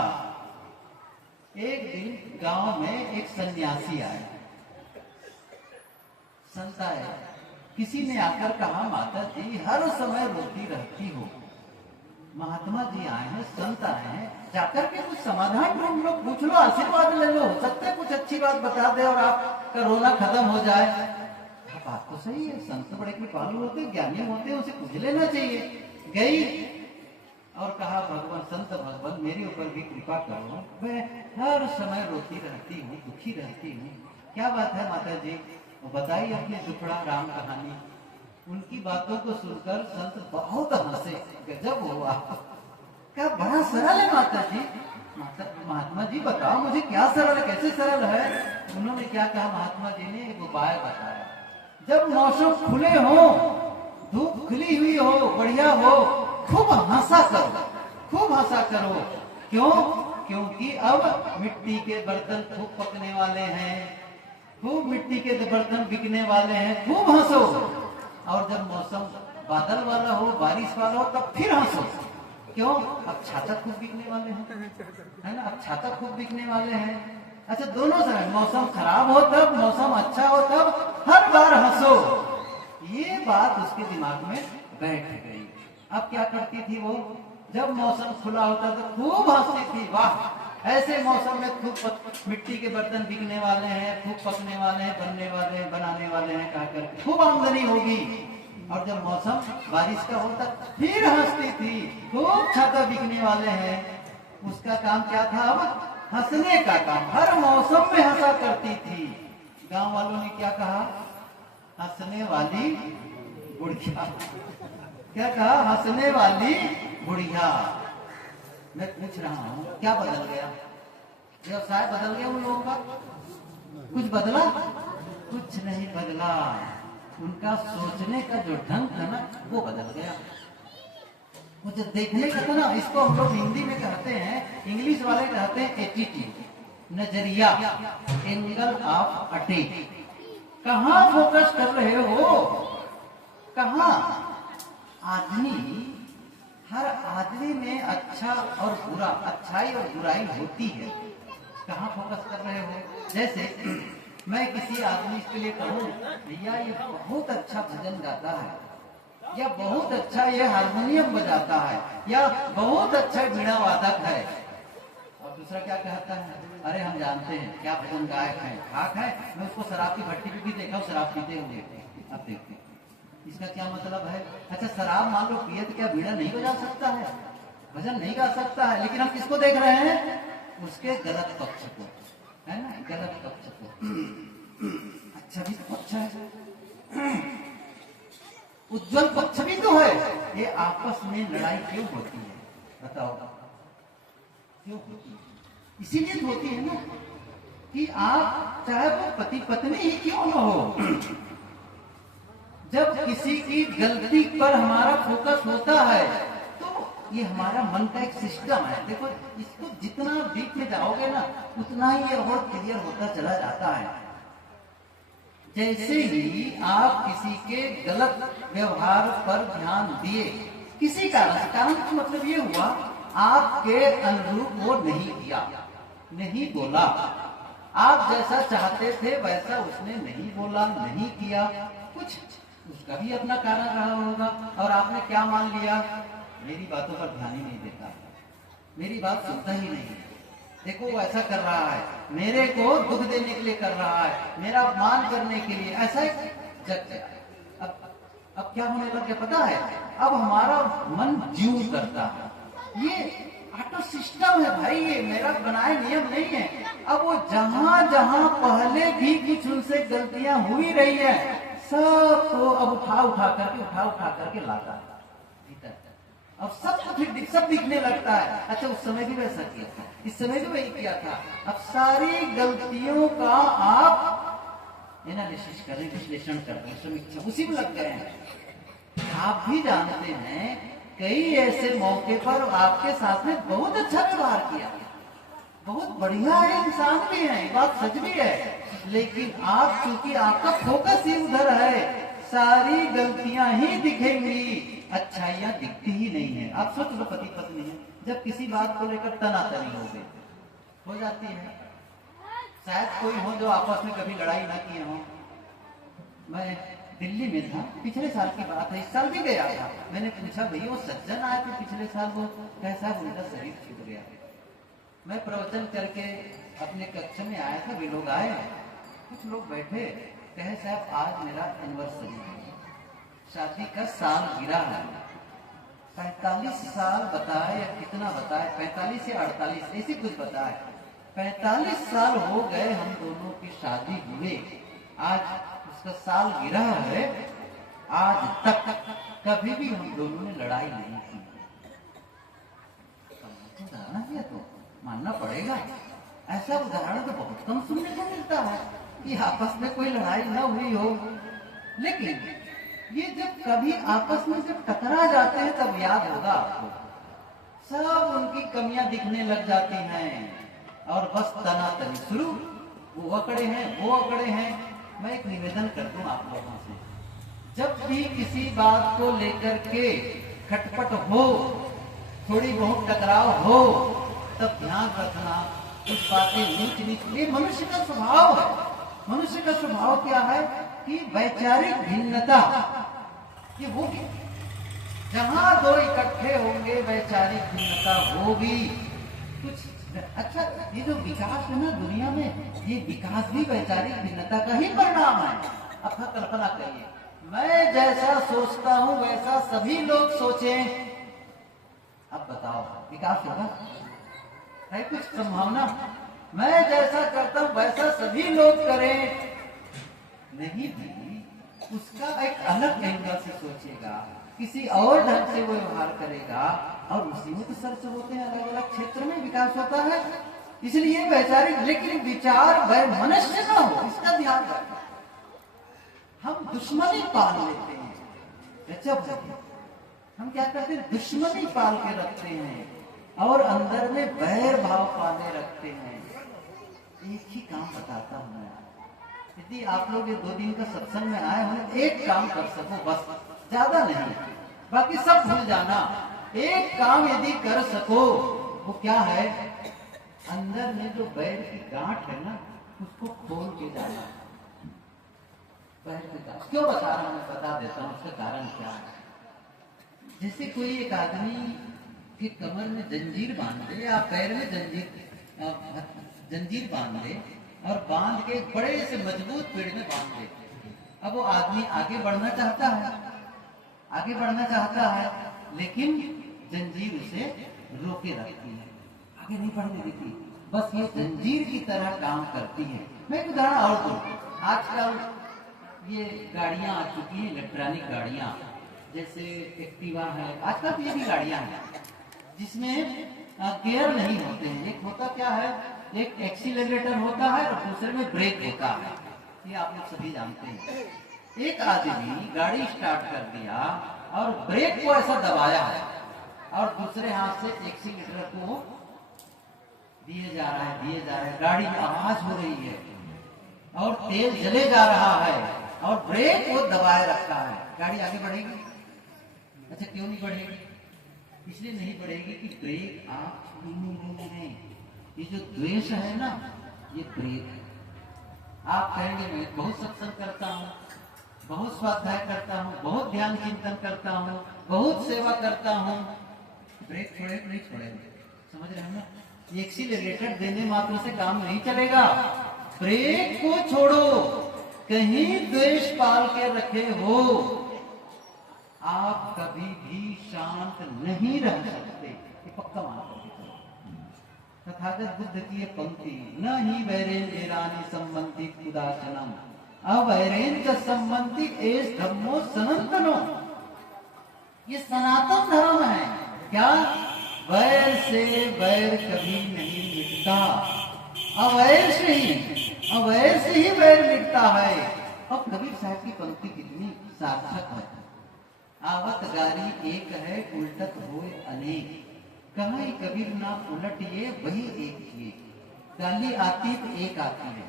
एक दिन गांव में एक सन्यासी आए, संत आए, किसी ने आकर कहा, माता जी हर समय रोती रहती हो, महात्मा जी आए हैं, संत आए हैं, जाकर के कुछ समाधान ढूंढ लो, पूछ लो, आशीर्वाद ले लो, सत्य कुछ अच्छी बात बता दे और आपका रोना खत्म हो जाए। बात तो सही है, संत बड़े कृपालु होते, ज्ञानी होते, उसे पूछ लेना चाहिए। गई और कहा, भगवान संत भगवान मेरे ऊपर भी कृपा करो, मैं हर समय रोती रहती हूँ, दुखी रहती हूँ। क्या बात है माता जी, बताइए अपनी दुखड़ा राम कहानी। उनकी बातों को सुनकर संत बहुत हंसे, गजब हुआ, क्या बड़ा सरल है माता जी। महात्मा जी बताओ मुझे क्या सरल है, कैसे सरल है। उन्होंने क्या कहा, महात्मा जी ने एक उपाय बताया, जब मौसम खुले हो, धूप खुली हुई हो, बढ़िया हो, खूब हंसा करो, खूब हंसा करो। क्यों, क्योंकि अब मिट्टी के बर्तन खूब पकने वाले हैं, खूब मिट्टी के बर्तन बिकने वाले हैं, खूब हंसो। और जब मौसम बादल वाला हो, बारिश वाला हो, तब फिर हंसो। क्यों, अब छाता खूब बिकने वाले हैं, है ना, अब छाता खूब बिकने वाले हैं। अच्छा दोनों समय, मौसम खराब हो तब, मौसम अच्छा हो तब, हर बार हंसो। ये बात उसके दिमाग में बैठ गई। अब क्या करती थी वो, जब मौसम खुला होता तो खूब हंसती थी, वाह ऐसे मौसम में खूब मिट्टी के बर्तन बिकने वाले हैं, खूब पकने वाले हैं, बनने वाले हैं, बनाने वाले हैं, कहकर खूब आमदनी होगी। और जब मौसम बारिश का होता फिर हंसती थी, खूब छाता बिकने वाले हैं। उसका काम क्या था, अब हंसने का काम, हर मौसम में हंसा करती थी। गांव वालों ने क्या कहा, हंसने वाली बुढ़िया। क्या कहा, हंसने वाली बुढ़िया। मैं पूछ रहा हूँ क्या बदल गया, व्यवसाय बदल गया उन लोगों का, कुछ बदला, कुछ नहीं बदला। उनका सोचने का जो ढंग था ना वो बदल गया। वो जो देखने का था ना, इसको हम लोग हिंदी में कहते हैं, इंग्लिश वाले कहते हैं एटीट्यूड, नजरिया, एंगल ऑफ अटैक। कहाँ फोकस कर रहे हो? कहाँ? आदमी, हर आदमी में अच्छा और बुरा, अच्छाई और बुराई होती है। कहाँ फोकस कर रहे हो? जैसे मैं किसी आदमी के लिए कहूँ, भैया ये बहुत अच्छा भजन गाता है, या बहुत अच्छा ये हारमोनियम बजाता है, या बहुत अच्छा वीणा वादक है, और दूसरा क्या कहता है, अरे हम जानते हैं क्या भजन गायक है, खाक है। मैं उसको शराब की भट्टी पे भी देखा हूँ, शराब पीते हुए। अब देखते इसका क्या मतलब है? अच्छा शराब मान लो पिए तो क्या वीणा नहीं बजा सकता है, भजन नहीं गा सकता है? लेकिन हम किसको देख रहे हैं? उसके गलत पक्ष को, है ना, गलत पक्ष को। अच्छा भी तो पक्ष है, उज्जवल पक्ष भी तो है। ये आपस में लड़ाई क्यों होती है बताओ? क्यों होती है? इसीलिए होती है ना कि आप चाहे वो पति पत्नी ही क्यों न हो, जब किसी की गलती पर हमारा फोकस होता है तो ये हमारा मन का एक सिस्टम है। देखो इसको जितना डीप में जाओगे ना, उतना ही ये और क्लियर होता चला जाता है। जैसे ही आप किसी के गलत व्यवहार पर ध्यान दिए, किसी कारण का मतलब ये हुआ आपके अनुरूप वो नहीं किया, नहीं बोला, आप जैसा चाहते थे वैसा उसने नहीं बोला, नहीं किया, कुछ उसका भी अपना कारण रहा होगा। और आपने क्या मान लिया? मेरी बातों पर ध्यान ही नहीं देता, मेरी बात सुनता ही नहीं, देखो वो ऐसा कर रहा है, मेरे को दुख देने के लिए कर रहा है, मेरा अपमान करने के लिए, ऐसा जग गया। अब क्या होने लग गया पता है? अब हमारा मन जीव करता है। ये ऑटो सिस्टम है भाई, ये मेरा बनाए नियम नहीं है। अब वो जहां जहां पहले भी कुछ उनसे गलतियां हुई रही है, सब तो अब उठा करके लाता है भीतर। अब सब दिखने लगता है। अच्छा उस समय भी वैसा किया था, इस समय भी वही किया था। अब सारी गलतियों का आप एनालिसिस करें, विश्लेषण करें, समीक्षा उसी में लग गए हैं। आप भी जानते हैं कई ऐसे मौके पर आपके साथ में बहुत अच्छा व्यवहार किया, बहुत बढ़िया है, इंसान भी है, बात सच भी है, लेकिन आप चूंकि आपका फोकस ही उधर है, सारी गलतियां ही दिखेंगी, अच्छाइयां दिखती ही नहीं है। आप सोच लो पति पत्नी है, जब किसी बात को लेकर तनातनी हो जाती है, शायद कोई हो जो आपस में कभी लड़ाई ना किए हो। मैं दिल्ली में था, पिछले साल की बात है, इस साल भी गया था। मैंने पूछा भैया वो सज्जन आए थे पिछले साल, वो कैसा, उनका शरीर छूट गया। मैं प्रवचन करके अपने कक्ष में आया था, वे लोग आए, कुछ लोग बैठे, कहे साहब आज मेरा एनिवर्सरी है, शादी का साल गिरा है। 45 साल बताए या कितना बताए, 45 या 48 ऐसी कुछ बताए। 45 साल हो गए हम दोनों की शादी हुए, आज उसका साल गिरा है, आज तक कभी भी हम दोनों ने लड़ाई नहीं की। उदाहरण दिया तो मानना पड़ेगा, ऐसा उदाहरण तो बहुत कम सुनने को मिलता है कि आपस में कोई लड़ाई न हुई हो। लेकिन ये जब कभी आपस में जब टकरा जाते हैं तब याद होगा आपको, सब उनकी कमियां दिखने लग जाती हैं और बस तनातनी शुरू, वो अकड़े हैं, वो अकड़े हैं। मैं एक निवेदन कर दूं आप लोगों से, जब भी किसी बात को लेकर के खटपट हो, थोड़ी बहुत टकराव हो, तब ध्यान रखना कुछ बातें नीच नीच, ये मनुष्य का स्वभाव है। मनुष्य का स्वभाव क्या है कि वैचारिक भिन्नता ये होगी, जहां दो इकट्ठे होंगे वैचारिक भिन्नता होगी। कुछ अच्छा, ये जो विकास है ना दुनिया में, ये विकास भी वैचारिक भिन्नता का ही परिणाम है। अपना कल्पना करिए, मैं जैसा सोचता हूं वैसा सभी लोग सोचें, अब बताओ विकास होगा? है कुछ संभावना? मैं जैसा करता हूं वैसा सभी लोग करें, नहीं भी, उसका एक अलग एंगल से सोचेगा, किसी और ढंग से वो व्यवहार करेगा, और उसी में तो सर्च होते हैं, अलग अलग क्षेत्र में विकास होता है। इसलिए वैचारिक, लेकिन विचार वह मनुष्य न हो, इसका ध्यान रखें। हम दुश्मनी पाल लेते हैं, गजब है। हम क्या करते हैं, दुश्मनी पाल के रखते हैं और अंदर में वैर भाव पाले रखते हैं। एक ही काम बताता हूं मैं, यदि आप लोग ये 2 दिन का सत्संग में आए हो, एक काम कर सको बस, ज्यादा नहीं, बाकी सब भूल जाना। एक काम यदि कर सको, वो क्या है, अंदर में जो बैर की गांठ है ना, उसको खोल के जाना। बैर की गांठ क्यों बता रहा हूं, मैं बता देता हूं उसका कारण क्या है। जैसे कोई एक आदमी के कमर में जंजीर बांध दे या पैर में जंजीर बांध दे और बांध के बड़े से मजबूत पेड़ में बांध दे। अब वो आदमी आगे बढ़ना चाहता है, आगे बढ़ना चाहता है, लेकिन जंजीर उसे रोके रखती है, आगे नहीं बढ़ने देती। बस ये जंजीर की तरह काम करती है। मैं एक उदाहरण और दूं। आजकल ये गाड़ियां आ चुकी हैं, इलेक्ट्रॉनिक गाड़ियां, जैसे एक्टिवा है, आजकल तो ये भी गाड़ियां हैं जिसमें गियर नहीं होते हैं। एक होता क्या है, एक एक्सीलरेटर होता है और दूसरे में ब्रेक होता है, ये आप लोग सभी जानते हैं। एक आदमी गाड़ी स्टार्ट कर दिया और ब्रेक को ऐसा दबाया है और दूसरे हाथ से एक्सीलरेटर को दिए जा रहा है, गाड़ी में आवाज हो रही है और तेल जले जा रहा है और ब्रेक वो दबाए रखा है। गाड़ी आगे बढ़ेगी? अच्छा, क्यों नहीं बढ़ेगी? इसलिए नहीं बढ़ेगी कि ब्रेक आप छू नहीं रहे हैं। ये जो द्वेष है ना, ये ब्रेक है। आप कहेंगे मैं बहुत सत्संग करता हूँ, बहुत स्वाध्याय करता हूँ, बहुत ध्यान चिंतन करता हूँ, बहुत सेवा करता हूँ, ब्रेक छोड़े नहीं छोड़ेंगे। समझ रहे हैं ना? एक्सीलरेटर देने मात्र से काम नहीं चलेगा, ब्रेक को छोड़ो। कहीं द्वेष पाल के रखे हो, आप कभी भी शांत नहीं रह सकते, ये पक्का मान लो। तथागत बुद्ध की ये पंक्ति, न ही वैरेन एरानी संबंधी कुदाचनम अवैरेन च संबंधी एस धर्मो सनातनो। ये सनातन धर्म है। क्या? वैर से वैर कभी नहीं मिटता, अवैर से ही वैर मिटता है। अब कबीर साहब की पंक्ति कितनी सार्थक है। आवत गारी एक है, उल्टत होए अनेक, कहीं कबीर ना उलटिए वही एक किए। गाली आती तो एक आती है,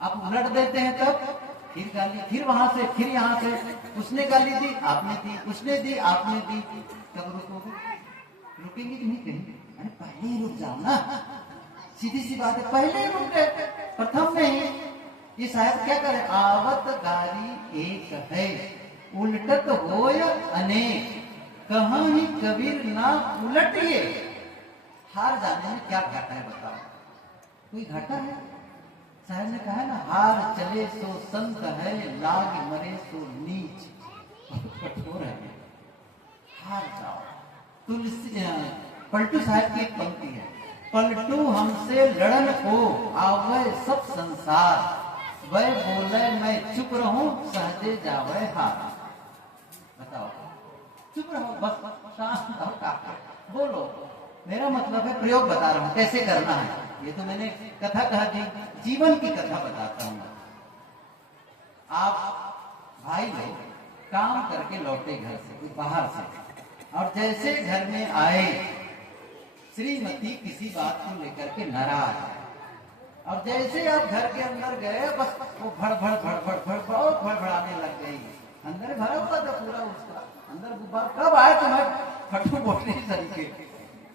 आप उलट देते हैं तब फिर गाली, फिर वहां से, फिर यहाँ से, उसने गाली दी आपने दी, उसने दी आपने दी, कब रुकोगे? रुकेंगे कि नहीं कहेंगे? अरे पहले ही रुक जाओ ना, सीधी सी बात है, पहले ही रुक गए, प्रथम में ही। ये साहब क्या करे, आवत गारी एक है, उल्टत होय अनेक, कहाँ ही कबीर ना उलटिए। हार जाने में क्या घाटा है बताओ? कोई घाटा है? साहब ने कहा ना, हार चले सो संत है, लाग मरे सो नीच। कठोर है, हार जाओ। तुलसी पलटू साहब की एक पंक्ति है, पलटू हमसे लड़न को आवे सब संसार, वह बोले मैं चुप रहूं सहजे जावे हार। बताओ, चुप रहो बस, शांत रहो, बोलो। मेरा मतलब है, प्रयोग बता रहा हूं कैसे करना है। ये तो मैंने कथा कहा थी, जीवन की कथा बताता हूं। आप भाई लोग काम करके लौटे घर से, बाहर से, और जैसे घर में आए, श्रीमती किसी बात को लेकर के नाराज, और जैसे आप घर के अंदर गए, बस वो बहुत भड़बड़ाने लग गई। अंदर भरा हुआ था पूरा, उसका अंदर गुब्बारा, कब आए तुम्हें फटू बोलने के तरीके।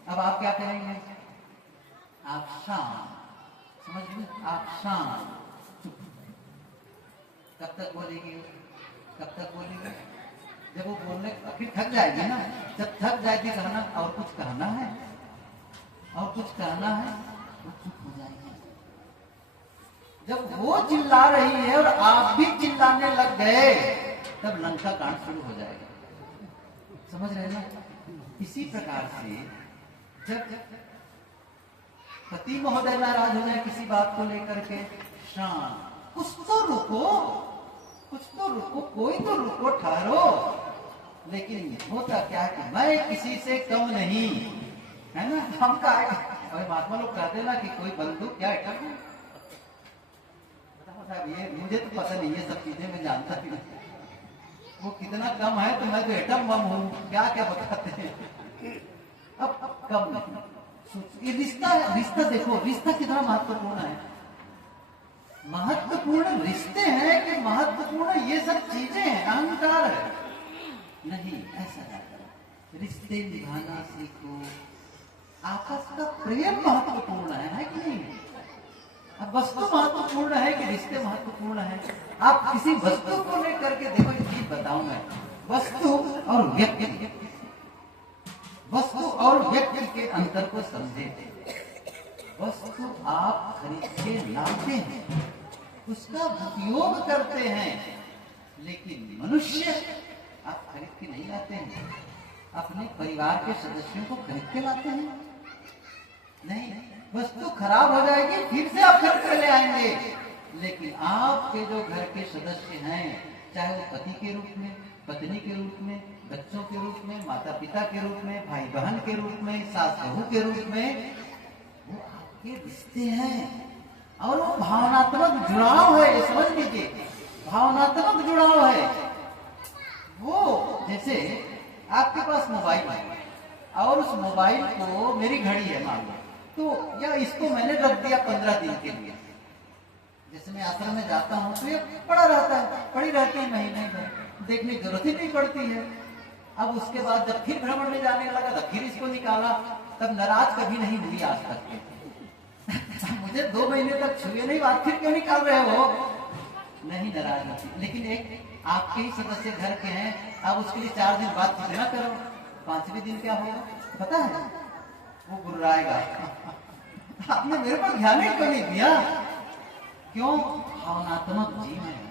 अब आप क्या करेंगे? आप शांत, समझ लो, आप शांत, चुप। कब तक बोलेगी? कब तक बोलेगी? जब वो बोलने फिर थक जाएगी ना, जब थक जाएगी कहना और कुछ कहना है, और कुछ कहना है, वो चुप हो जाएगी। जब वो चिल्ला रही है और आप भी चिल्लाने लग गए, तब लंका कांड शुरू हो जाएगा। समझ रहे ना? इसी प्रकार से जब पति महोदय नाराज हो जाए किसी बात को लेकर के, शांत, कुछ तो रुको, कुछ तो रुको, कोई तो रुको, ठहरो। लेकिन होता क्या है कि मैं किसी से कम नहीं, है ना? हम का महात्मा लोग कहते ना कि कोई बंदूक क्या आइटम है, ये मुझे तो पता नहीं, ये सब चीजें मैं जानता भी नहीं। वो कितना कम है तो मैं तो एटम बम हूँ, क्या क्या बताते हैं। अब कम नहीं, ये रिश्ता देखो, रिश्ता कितना महत्वपूर्ण है। महत्वपूर्ण रिश्ते हैं कि महत्वपूर्ण ये सब चीजें हैं, अहंकार है? नहीं, ऐसा ना करो। रिश्ते निभाना सीखो, आपस का प्रेम महत्वपूर्ण है कि नहीं? अब वस्तु महत्वपूर्ण है कि रिश्ते महत्वपूर्ण है? आप किसी वस्तु को लेकर के देखो, एक चीज बताऊं मैं, वस्तु और व्यक्ति, वस्तु और व्यक्ति के अंतर को समझे। वस्तु आप खरीद के लाते हैं, उसका उपयोग करते हैं, लेकिन मनुष्य आप खरीद के नहीं लाते हैं। अपने परिवार के सदस्यों को खरीद के लाते हैं? नहीं, वस्तु खराब हो जाएगी फिर से आप खरीद के ले आएंगे, लेकिन आपके जो घर के सदस्य हैं, चाहे वो पति के रूप में, पत्नी के रूप में, बच्चों के रूप में, माता पिता के रूप में, भाई बहन के रूप में, सास बहू के रूप में, वो आपके रिश्ते हैं और वो भावनात्मक जुड़ाव है, ये समझ लीजिए, भावनात्मक जुड़ाव है। वो जैसे आपके पास मोबाइल है और उस मोबाइल को, मेरी घड़ी है मान लो, तो या इसको मैंने रख दिया 15 दिन के लिए, जैसे मैं आश्रम में जाता हूँ तो ये पड़ा रहता है, पड़ी रहती है महीने में, देखने की जरूरत ही नहीं पड़ती है। अब उसके बाद जब फिर भ्रमण में जाने लगा तो फिर इसको निकाला, तब नाराज कभी नहीं हुई आज तक के। मुझे 2 महीने तक छुए नहीं, बात फिर क्यों निकाल रहे हो? नहीं नाराज होती, लेकिन एक आपके ही सदस्य घर के हैं, आप उसके लिए 4 दिन बाद ना करो, 5वें दिन क्या होगा पता है? वो गुर्राएगा। आपने मेरे पर ध्यान ही क्यों नहीं दिया? क्यों? भावनात्मक जीवन है,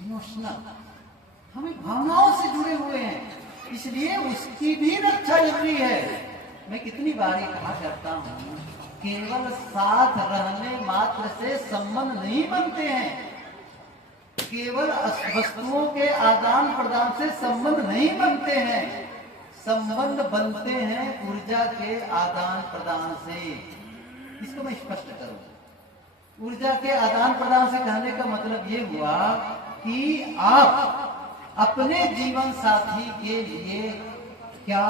इमोशनल, हमें भावनाओं से जुड़े हुए हैं, इसलिए उसकी भी रक्षा जरूरी है। मैं कितनी बार ये कहा करता हूँ, केवल साथ रहने मात्र से संबंध नहीं बनते हैं, केवल वस्तुओं के आदान प्रदान से संबंध नहीं बनते हैं, संबंध बनते हैं ऊर्जा के आदान प्रदान से। इसको मैं स्पष्ट करूं, ऊर्जा के आदान प्रदान से कहने का मतलब ये हुआ कि आप अपने जीवन साथी के लिए क्या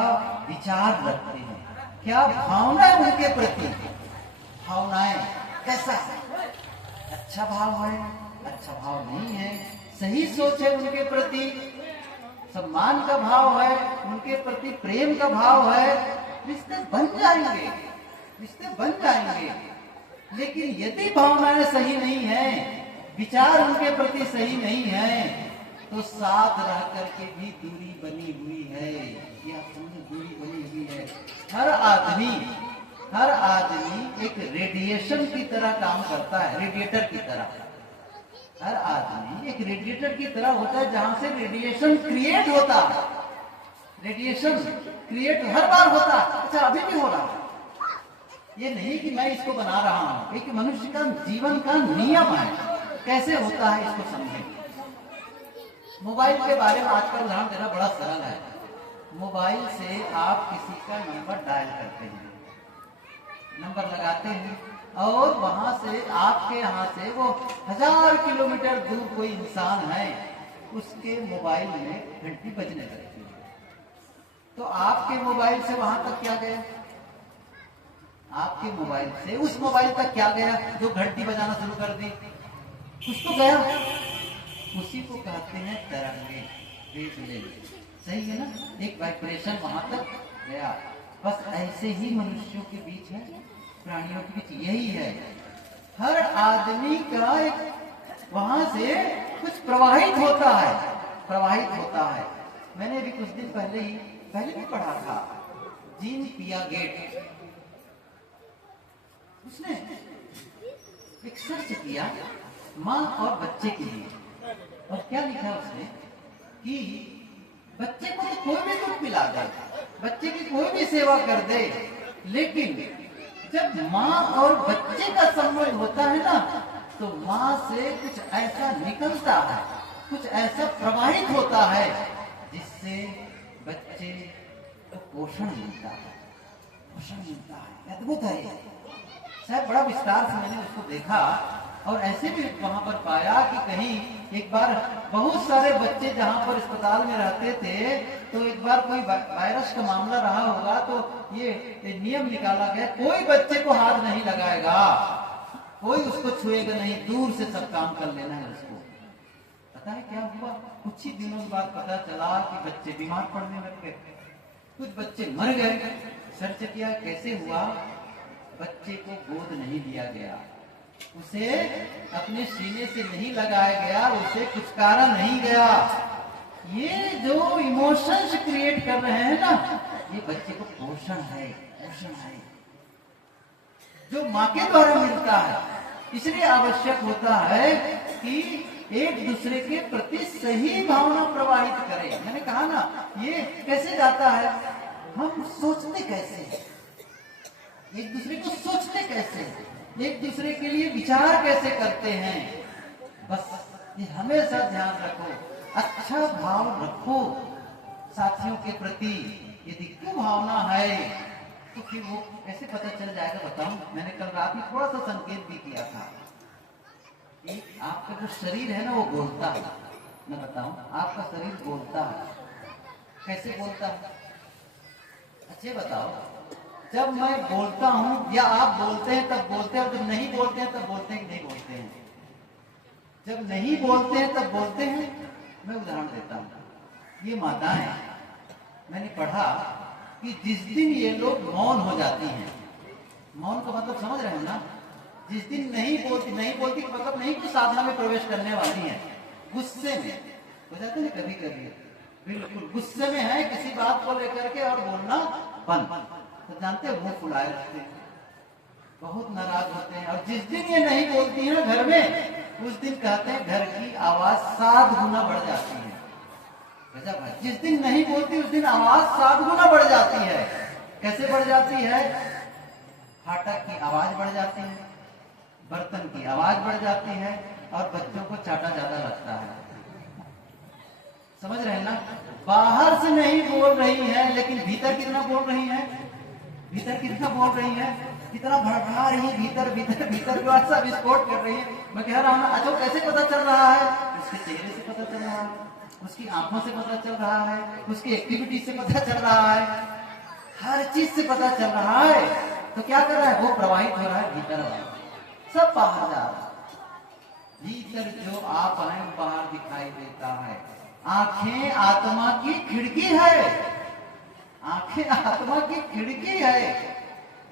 विचार रखते हैं, क्या भावनाएं उनके प्रति, भावनाएं कैसा है, अच्छा भाव है, अच्छा भाव नहीं है, सही सोच है उनके प्रति, सम्मान का भाव है उनके प्रति, प्रेम का भाव है, रिश्ते बन जाएंगे, रिश्ते बन जाएंगे। लेकिन यदि भावनाएं सही नहीं है, विचार उनके प्रति सही नहीं है, तो साथ रह करके भी दूरी बनी हुई है, या समझो दूरी बनी हुई है। हर आदमी एक रेडिएशन की तरह काम करता है, रेडिएटर की तरह। हर आदमी एक रेडिएटर की तरह होता है, जहां से रेडिएशन क्रिएट होता है, रेडिएशन क्रिएट हर बार होता है। अच्छा, अभी भी हो रहा है, ये नहीं कि मैं इसको बना रहा हूं, एक मनुष्य का जीवन का नियम है, कैसे होता है इसको समझें। मोबाइल के बारे में आजकल उदाहरण देना बड़ा सरल है। मोबाइल से आप किसी का नंबर डायल करते हैं, नंबर लगाते हैं, और वहां से आपके यहाँ से वो 1000 किलोमीटर दूर कोई इंसान है, उसके मोबाइल में घंटी बजने लगती है, तो आपके मोबाइल से वहां तक क्या गया? आपके मोबाइल से उस मोबाइल तक क्या गया जो घंटी बजाना शुरू कर दी? कुछ तो गया, उसी को कहते हैं तरंगे, वेवलेंथ। सही है ना? एक वाइब्रेशन वहां तक गया। बस ऐसे ही मनुष्यों के बीच है, प्राणियों के बीच यही है। हर आदमी का एक वहां से कुछ प्रवाहित होता है, प्रवाहित होता है। मैंने अभी कुछ दिन पहले भी पढ़ा था, जीन पियागेट, उसने एक सर्च किया माँ और बच्चे के लिए, और क्या लिखा उसने कि बच्चे को तो कोई भी दुख पिला दे, बच्चे की कोई भी सेवा कर दे, लेकिन जब माँ और बच्चे का संबंध होता है ना, तो माँ से कुछ ऐसा निकलता है, कुछ ऐसा प्रवाहित होता है, जिससे बच्चे को पोषण मिलता है, पोषण मिलता है। अद्भुत है। शायद बड़ा विस्तार से मैंने उसको देखा, और ऐसे भी वहां पर पाया कि कहीं एक बार बहुत सारे बच्चे जहां पर अस्पताल में रहते थे, तो एक बार कोई वायरस का मामला रहा होगा, तो ये नियम निकाला गया, कोई बच्चे को हाथ नहीं लगाएगा, कोई उसको छुएगा नहीं, दूर से सब काम कर लेना है उसको। पता है क्या हुआ? कुछ ही दिनों के बाद पता चला कि बच्चे बीमार पड़ने लग गए, कुछ बच्चे मर गए। सर्च किया कैसे हुआ? बच्चे को गोद नहीं लिया गया, उसे अपने सीने से नहीं लगाया गया, उसे कुछ कारण नहीं गया। ये जो इमोशंस क्रिएट कर रहे हैं ना, ये बच्चे को पोषण है, पोषण है जो माँ के द्वारा मिलता है। इसलिए आवश्यक होता है कि एक दूसरे के प्रति सही भावना प्रवाहित करें। मैंने कहा ना, ये कैसे जाता है? हम सोचते कैसे हैं, एक दूसरे को सोचते कैसे हैं, एक दूसरे के लिए विचार कैसे करते हैं, बस ये हमेशा ध्यान रखो। अच्छा भाव रखो साथियों के प्रति। यदि कुभावना है तो फिर वो कैसे पता चल जाएगा? बताऊं, मैंने कल रात में थोड़ा सा संकेत भी किया था कि आपका जो शरीर है ना, वो बोलता है। मैं बताऊं, आपका शरीर बोलता है। कैसे बोलता है? अच्छे बताओ, जब मैं बोलता हूं या आप बोलते हैं तब बोलते हैं, और जब नहीं बोलते हैं तब बोलते हैं कि नहीं बोलते हैं? जब नहीं बोलते हैं तब बोलते हैं। मैं उदाहरण देता हूं, ये माताएं, मैंने पढ़ा कि जिस दिन ये लोग मौन हो जाती हैं, मौन का मतलब समझ रहे हो ना, जिस दिन नहीं बोलती का मतलब नहीं कि साधना में प्रवेश करने वाली है, गुस्से में हो जाते हैं कभी कभी, बिल्कुल गुस्से में है किसी बात को लेकर के और बोलना बंद, तो जानते हैं मुंह फुलाए रखते हैं, बहुत नाराज होते हैं। और जिस दिन ये नहीं बोलती है घर में, उस दिन कहते हैं घर की आवाज 7 गुना बढ़ जाती है। जिस दिन नहीं बोलती उस दिन आवाज 7 गुना बढ़ जाती है। कैसे बढ़ जाती है? फाटक की आवाज बढ़ जाती है, बर्तन की आवाज बढ़ जाती है, और बच्चों को चाटा ज्यादा लगता है। समझ रहे हैं ना? बाहर से नहीं बोल रही है, लेकिन भीतर कितना बोल रही है, भीतर कितना बोल रही है, कितना भड़का रही है, भीतर भीतर भीतर जो अच्छा विस्फोट कर रही है। मैं कह रहा हूँ, अच्छा कैसे पता चल रहा है? उसके चेहरे से पता चल रहा है, उसकी आंखों से पता चल रहा है, उसकी एक्टिविटी से पता चल रहा है, हर चीज से पता चल रहा है। तो क्या कर रहा है? वो प्रवाहित हो रहा है भीतर, सब बाहर जा रहा है। भीतर जो आप हैं बाहर दिखाई देता है। आंखें आत्मा की खिड़की है, आंखें आत्मा की खिड़की है।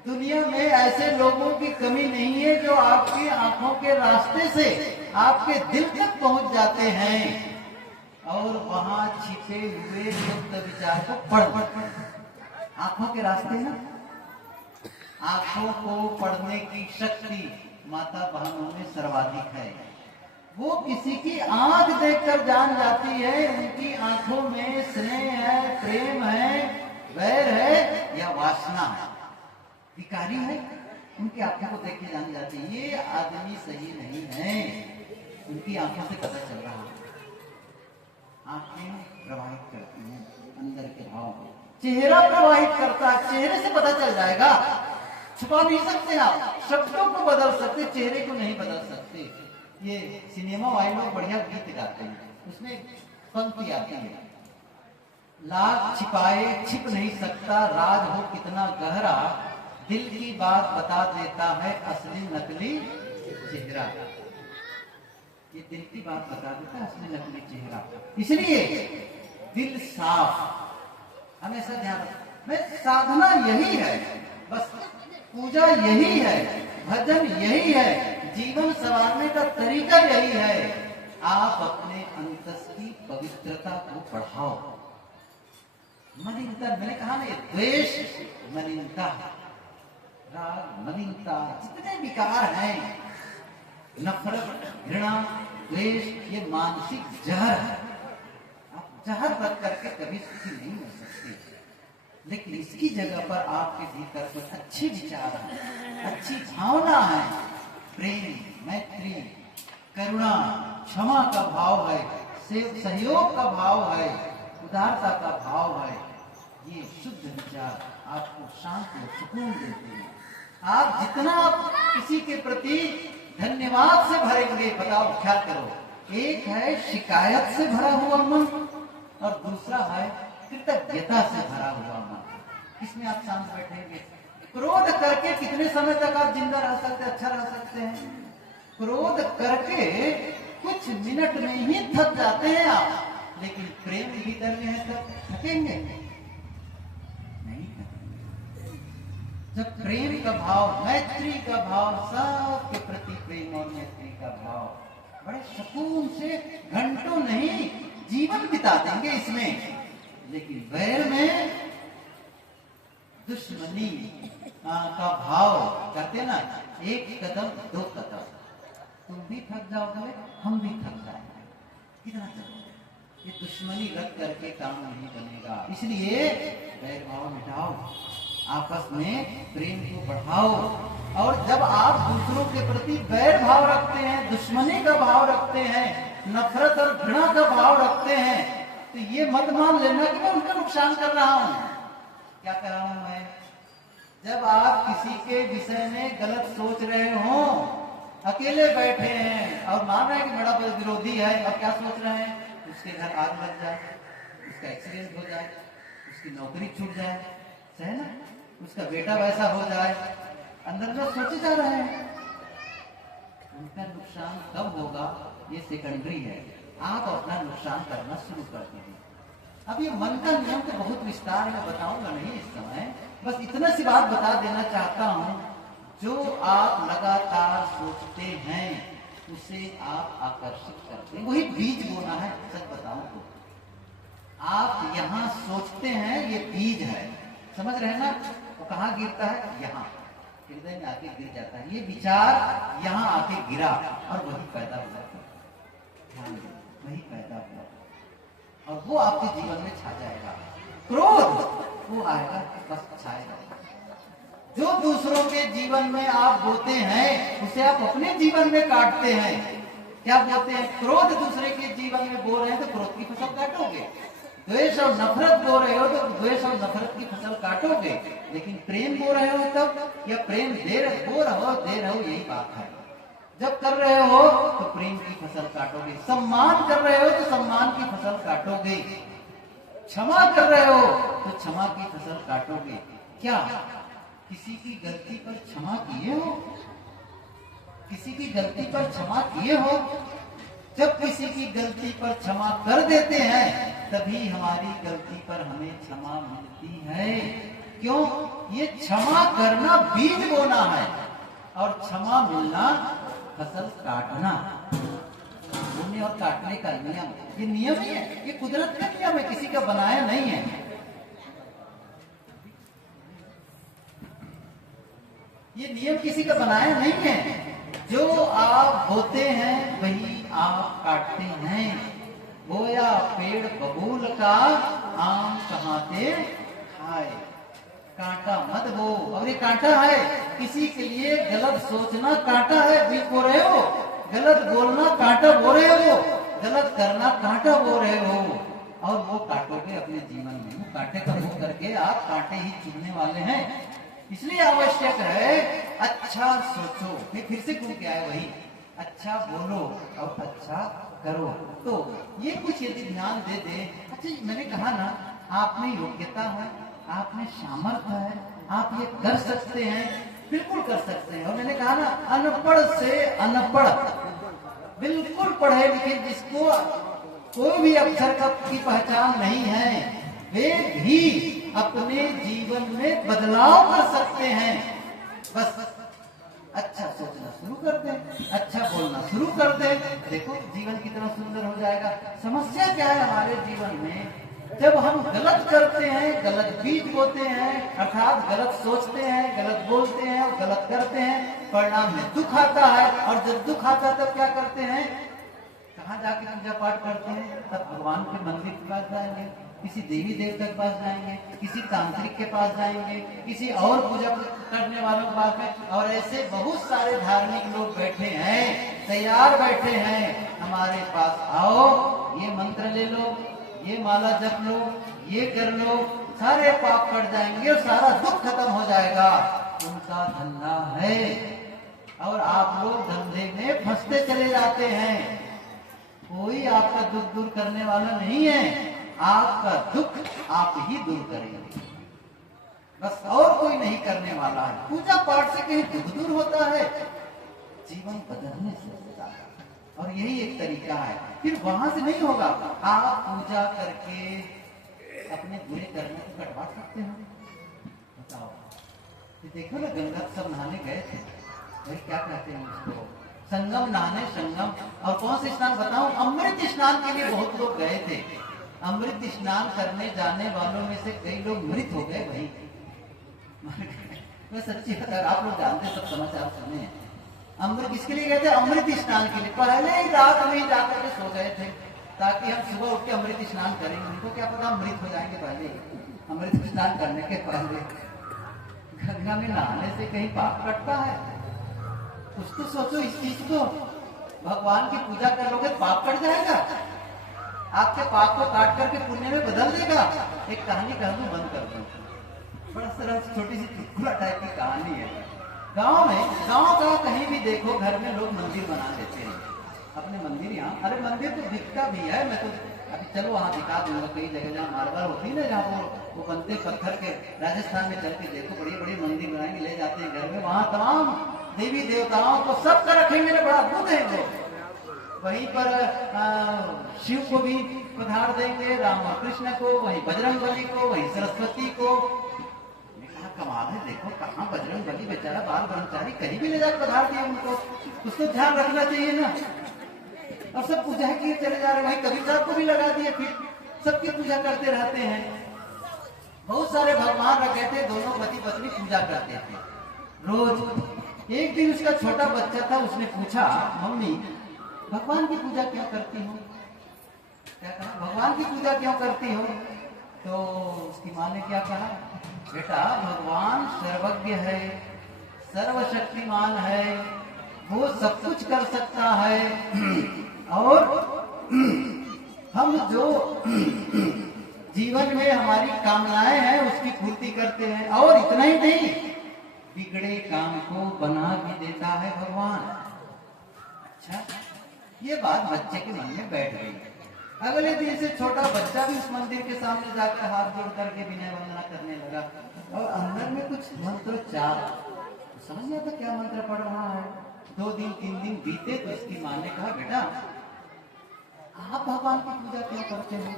दुनिया में ऐसे लोगों की कमी नहीं है जो आपकी आंखों के रास्ते से आपके दिल तक पहुंच जाते हैं और वहां छिपे हुए गुप्त विचार को पढ़ आंखों के रास्ते ना, आंखों को पढ़ने की शक्ति माता बहनों में सर्वाधिक है। वो किसी की आंख देखकर जान जाती है उनकी आंखों में स्नेह है, प्रेम है, वैर है या वासना है, विकारी है। उनकी आंखों को देख के जान जाती है ये आदमी सही नहीं है, उनकी आंखों से पता चल रहा है। आंखें प्रवाहित करती हैं अंदर के भाव को, चेहरा प्रवाहित करता है, चेहरे से पता चल जाएगा। छुपा नहीं सकते आप, शब्दों को बदल सकते, चेहरे को नहीं बदल सकते। ये सिनेमा वाले लोग बढ़िया गीत गाते हैं, उसमें पंक्ति आती है, लाख छिपाए छिप नहीं सकता, राज हो कितना गहरा, दिल की बात बता देता है असली नकली चेहरा। ये दिल की बात बता देता है असली नकली चेहरा। इसलिए दिल साफ, हमेशा ध्यान रखो। मैं साधना यही है, बस पूजा यही है, भजन यही है, जीवन संवारने का तरीका यही है। आप अपने अंतस की पवित्रता को बढ़ाओ। मलिनता, मैंने कहा ना, ये द्वेष मलिनता, राग मलिनता, जितने विकार हैं, नफरत, घृणा, द्वेष, ये मानसिक जहर है। आप जहर बन करके कभी सुखी नहीं हो सकते। लेकिन इसकी जगह पर आपके भीतर कुछ अच्छे विचार हैं, अच्छी भावना है, प्रेम, मैत्री, करुणा, क्षमा का भाव है, सहयोग का भाव है, उदारता का भाव है। ये शुद्ध विचार आपको शांति और सुकून देते हैं। आप जितना किसी के प्रति धन्यवाद से भरेंगे। बताओ क्या करो? एक है शिकायत से भरा हुआ मन और दूसरा है कृतज्ञता से भरा हुआ मन। इसमें आप शांत बैठेंगे। क्रोध करके कितने समय तक आप जिंदा रह सकते, अच्छा रह सकते हैं? क्रोध करके कुछ मिनट में ही थक जाते हैं आप, लेकिन प्रेम भीतर में है तब थकेंगे नहीं थकेंगे। जब प्रेम का भाव, मैत्री का भाव, सबके प्रति प्रेम और मैत्री का भाव, बड़े सुकून से घंटों नहीं जीवन बिता देंगे इसमें। लेकिन वैर में दुश्मनी का भाव करते ना, एक कदम दो कदम, तुम भी थक जाओगे, हम भी थक जाएंगे, कितना चलोगे? ये दुश्मनी रख करके काम नहीं बनेगा। इसलिए वैर भाव मिटाओ, आपस में प्रेम को बढ़ाओ। और जब आप दूसरों के प्रति वैर भाव रखते हैं, दुश्मनी का भाव रखते हैं, नफरत और घृणा का भाव रखते हैं, तो ये मत मान लेना कि मैं उनका नुकसान कर रहा हूं। क्या कर रहा हूं मैं? जब आप किसी के विषय में गलत सोच रहे हो, अकेले बैठे हैं और मान रहे हैं कि बड़ा विरोधी है, और क्या सोच रहे हैं? उसके घर आग लग जाए, उसका एक्सीडेंट हो जाए, उसकी नौकरी छूट जाए, है ना, उसका बेटा वैसा हो जाए, अंदर में सोचे जा रहे हैं। उनका नुकसान कब होगा ये सेकेंडरी है, आप अपना नुकसान करना शुरू कर दीजिए। अब ये मन का नियम तो बहुत विस्तार में बताऊंगा नहीं इस समय, बस इतना सी बात बता देना चाहता हूं, जो आप लगातार सोचते हैं उसे आप आकर्षित करते हैं, वही बीज बोना है। सच बताऊं तो आप यहाँ सोचते हैं, ये बीज है, समझ रहे हैं ना? वो कहाँ गिरता है? यहाँ हृदय में आके गिर जाता है। ये विचार यहाँ आके गिरा और वही पैदा हुआ, ध्यान दो, वही पैदा हुआ और वो आपके जीवन में छा जाएगा। क्रोध वो आएगा, बस छाएगा। जो दूसरों के जीवन में आप बोते हैं उसे आप अपने जीवन में काटते हैं। क्या बोते हैं? क्रोध दूसरे के जीवन में बो रहे हैं तो क्रोध की फसल काटोगे, द्वेष और नफरत बो रहे हो तो द्वेष और नफरत की फसल काटोगे। लेकिन प्रेम बो रहे हो तब, या प्रेम दे रहे हो, यही बात है। जब कर रहे हो तो प्रेम की फसल काटोगे, सम्मान कर रहे हो तो सम्मान की फसल काटोगे, क्षमा कर रहे हो तो क्षमा की फसल काटोगे। क्या किसी की गलती पर क्षमा किए हो? किसी की गलती पर क्षमा किए हो? जब किसी की गलती पर क्षमा कर देते हैं तभी हमारी गलती पर हमें क्षमा मिलती है। क्यों? ये क्षमा करना बीज बोना है और क्षमा मिलना फसल काटना। बोने और काटने का नियम, ये नियम ही है, ये कुदरत का नियम है, किसी का बनाया नहीं है। ये नियम किसी का बनाया नहीं है। जो आप बोते हैं वही आप काटते हैं। बोया पेड़ बबूल का, आम कहाँ से खाए। कांटा मत बो। और ये कांटा है, किसी के लिए गलत सोचना कांटा है, बीज बो रहे हो। गलत बोलना कांटा बो रहे हो, गलत करना कांटा बो रहे हो, और वो काटोगे अपने जीवन में। वो कांटे का मुंह करके आप कांटे ही चुनने वाले हैं। इसलिए आवश्यक है अच्छा सोचो। फिर से घूम के आए वही, अच्छा बोलो और अच्छा करो। तो ये कुछ यदि ध्यान दे दे। अच्छा, मैंने कहा ना, आप में योग्यता है, आप में सामर्थ्य है, आप ये कर सकते हैं, बिल्कुल कर सकते हैं। और मैंने कहा ना, अनपढ़ से अनपढ़, बिल्कुल पढ़े लिखे जिसको कोई भी अक्षर की पहचान नहीं है, वे भी अपने जीवन में बदलाव कर सकते हैं। बस अच्छा सोचना शुरू कर दे, अच्छा बोलना शुरू कर दे, देखो जीवन कितना सुंदर हो जाएगा। समस्या क्या है हमारे जीवन में? जब हम गलत करते हैं, गलत बीज बोते हैं, अर्थात गलत सोचते हैं, गलत बोलते हैं और गलत करते हैं, परिणाम में दुख आता है। और जब दुख आता है तब क्या करते हैं? कहाँ जाके पूजा पाठ करते हैं? तब भगवान के मंदिर के पास जाएंगे, किसी देवी देवता के पास जाएंगे, किसी तांत्रिक के पास जाएंगे, किसी और पूजा करने वालों के पास में। और ऐसे बहुत सारे धार्मिक लोग बैठे हैं, तैयार बैठे हैं हमारे पास, आओ ये मंत्र ले लो, ये माला जप लो, ये कर लो, सारे पाप कट जाएंगे और सारा दुख खत्म हो जाएगा। उनका धंधा है और आप लोग धंधे में फंसते चले जाते हैं। कोई आपका दुख दूर करने वाला नहीं है, आपका दुख आप ही दूर करेंगे, बस और कोई नहीं करने वाला है। पूजा पाठ से कहीं दुख दूर होता है? जीवन बदलने से होता है, और यही एक तरीका है। फिर वहां से नहीं होगा, आप पूजा करके अपने बुरे कर्म को कटवा सकते हो। बताओ, देखो ना, गंगा सब नहाने गए थे, भाई क्या कहते हैं उसको, संगम नहाने, संगम। और कौन से स्नान बताऊं? अमृत स्नान के लिए बहुत लोग गए थे। अमृत स्नान करने जाने वालों में से कई लोग मृत हो गए भाई। मैं सच्ची बता, आप लोग जानते, सब समाचार सुने हैं। अमृत किसके लिए गए थे? अमृत स्नान के लिए। पहले ही रात में जाकर के सो गए थे, ताकि हम सुबह उठ के अमृत स्नान करेंगे। उनको क्या पता मृत हो जाएंगे पहले, अमृत स्नान करने के पहले। गंगा में नहाने से कहीं पाप कटता है? कुछ तो सोचो इस चीज को। भगवान की पूजा कर लोगे पाप कट जाएगा? आपके पाप को काट करके पुण्य में बदल देगा। एक कहानी कह दूं, बंद कर दूं। बड़ा सरल छोटी सी चुटकुला टाइप की कहानी है। गांव का कहीं भी देखो, घर में लोग मंदिर बना लेते हैं अपने मंदिर। यहाँ अरे मंदिर तो दिखता भी है, मैं तो अभी चलो वहाँ दिखा दूंगा। कई जगह जहाँ मार्बल होती है ना, जहाँ वो बनते पत्थर के, राजस्थान में चल के देखो, बड़ी बड़ी मंदिर बनाएंगे, ले जाते हैं घर में। वहाँ तमाम देवी देवताओं को सबका रखेंगे, बड़ा अद्भुत है वो। वहीं पर शिव को भी पधार देंगे, राम और कृष्ण को, वहीं बजरंगबली को, वहीं सरस्वती को। कमाल है, देखो कहाँ बजरंगबली बेचारा बाल ब्रह्मचारी, कहीं भी ले जाकर पधार दिए उनको। कुछ तो ध्यान रखना चाहिए ना। और सब पूजा किए चले जा रहे हैं। वहीं कबीर साहब को भी लगा दिए, फिर सबकी पूजा करते रहते हैं। बहुत सारे भगवान रखे थे, दोनों पति पत्नी पूजा करते थे रोज। एक दिन उसका छोटा बच्चा था, उसने पूछा, मम्मी भगवान की पूजा क्यों करती हो? क्या कहा? भगवान की पूजा क्यों करती हो? तो उसकी माँ ने क्या कहा, बेटा भगवान सर्वज्ञ है, सर्वशक्तिमान है, वो सब कुछ कर सकता है, और हम जो जीवन में हमारी कामनाएं हैं उसकी पूर्ति करते हैं। और इतना ही नहीं, बिगड़े काम को बना भी देता है भगवान। अच्छा, ये बात बच्चे के मन में बैठ गई। अगले दिन से छोटा बच्चा भी उस मंदिर के सामने जाकर हाथ जोड़ करके विनय वंदना करने लगा। और अंदर में कुछ मंत्रोच्चार समझ नहीं आता क्या मंत्र पढ़ रहा है। 2 दिन 3 दिन बीते तो इसकी माँ ने कहा, बेटा आप भगवान की पूजा क्यों करते हो?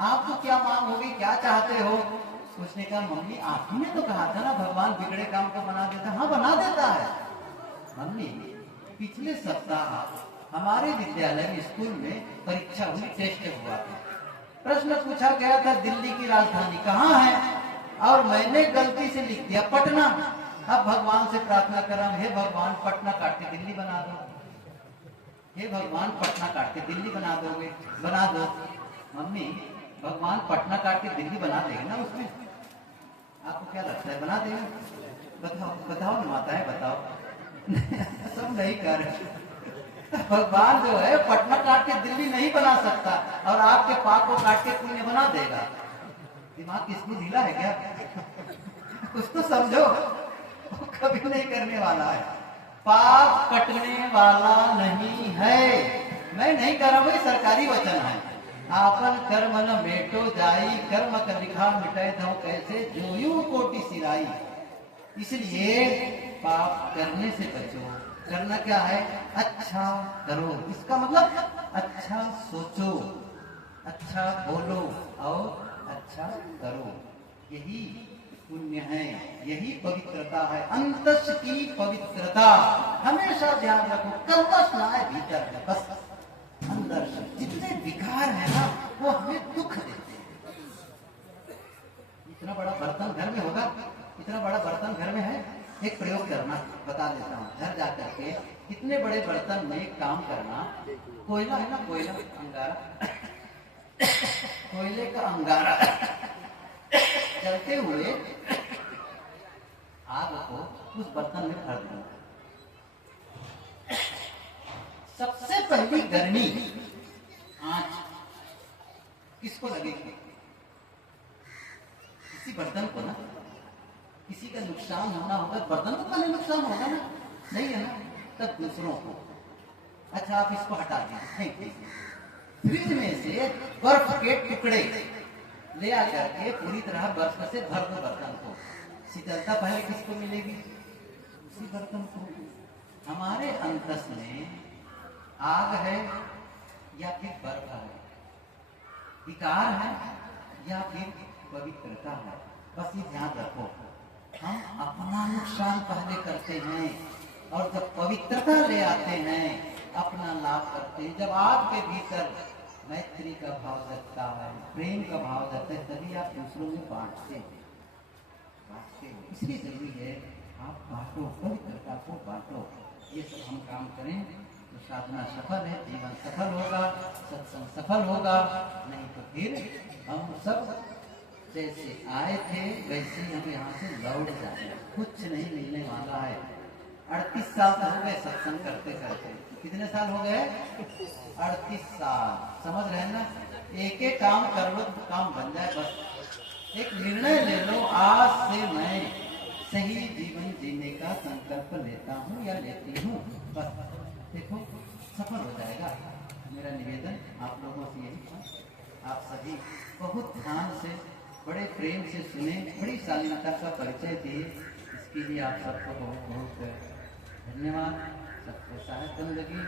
आपको क्या मांग होगी, क्या चाहते हो? उसने कहा, मम्मी आप ही ने तो कहा था ना भगवान बिगड़े काम को बना देता। हाँ बना देता है मम्मी। पिछले सप्ताह हमारे विद्यालय में, स्कूल में परीक्षा हुई, टेस्ट हुआ था। प्रश्न पूछा गया था, दिल्ली की राजधानी कहाँ है? और मैंने गलती से लिख दिया पटना। अब भगवान से प्रार्थना करा, हे भगवान पटना काट के दिल्ली बना दो। हे भगवान पटना काट के दिल्ली बना दोगे? बना दो। मम्मी भगवान पटना काट के दिल्ली बना देंगे ना उसमें? आपको क्या लगता है बना देंगे? बताओ बताओ ना माता है, बताओ। सब नहीं कर रहे। भगवान जो है पटना काट के दिल्ली नहीं बना सकता, और आपके पाप को काट के पुण्य बना देगा। दिमाग किसको ढीला है क्या? कुछ तो समझो, कभी नहीं करने वाला है। पाप कटने वाला नहीं है। मैं नहीं कर रहा, भाई सरकारी वचन है। आपन कर्म न मेटो जाई, कर्म कर लिखा मिटाए दो कैसे, जो यूं कोटि सिराई। इसलिए पाप करने से बचो। करना क्या है? अच्छा करो। इसका मतलब अच्छा सोचो, अच्छा बोलो और अच्छा करो। यही पुण्य है, यही पवित्रता है। अंतस की पवित्रता हमेशा ध्यान रखो। कलवश ना है भीतर में, बस अंदर से जितने विकार है ना वो हमें दुख देते हैं। इतना बड़ा बर्तन घर में होगा, इतना बड़ा बर्तन घर में है। एक प्रयोग करना बता देता हूँ, घर जाकर के इतने बड़े बर्तन में काम करना। कोयला है ना, कोयला अंगारा, कोयले का अंगारा जलते हुए आग को उस बर्तन में भर देना। सबसे पहली गर्मी आंच किसको लगेगी? किसी बर्तन को ना। किसी का नुकसान होना होगा, बर्तन को पहले नुकसान होगा ना, नहीं है ना? तक दूसरों को। अच्छा आप इसको हटा दीजिए, फेंक दीजिए। फ्रिज में से बर्फ के टुकड़े ले आकर के पूरी तरह बर्फ से भर दो बर्तन को, शीतलता पहले किसको मिलेगी? उसी बर्तन को। हमारे अंतस में आग है या फिर बर्फ है, विकार है या फिर पवित्रता है, बस ये ध्यान रखो। हम अपना नुकसान पहले करते हैं और जब पवित्रता ले आते हैं अपना लाभ करते हैं। जब आपके भीतर मैत्री का भाव जगता है, प्रेम का भाव जगता है, तभी आप दूसरों में बांटते हो। इसलिए जरूरी है आप बांटो, पवित्रता को बांटो। ये सब हम काम करें तो साधना सफल है, जीवन सफल होगा, सत्संग सफल होगा। नहीं तो फिर हम सब जैसे आए थे वैसे ही हम यहाँ से लौट जाए, कुछ नहीं मिलने वाला है। 38 साल तो हो गए सत्संग करते करते। कितने साल हो गए? 38 साल। समझ रहे हैं ना? एक एक काम कर लो तो काम बन जाए। बस एक निर्णय ले लो, आज से मैं सही जीवन जीने का संकल्प लेता हूँ या लेती हूँ। बस देखो सफल हो जाएगा। मेरा निवेदन आप लोगों से यही था, आप सभी बहुत ध्यान से बड़े प्रेम से सुने, बड़ी शालीनता का परिचय दिए, इसके लिए आप सबको बहुत बहुत धन्यवाद। सबको साहित्य लगी।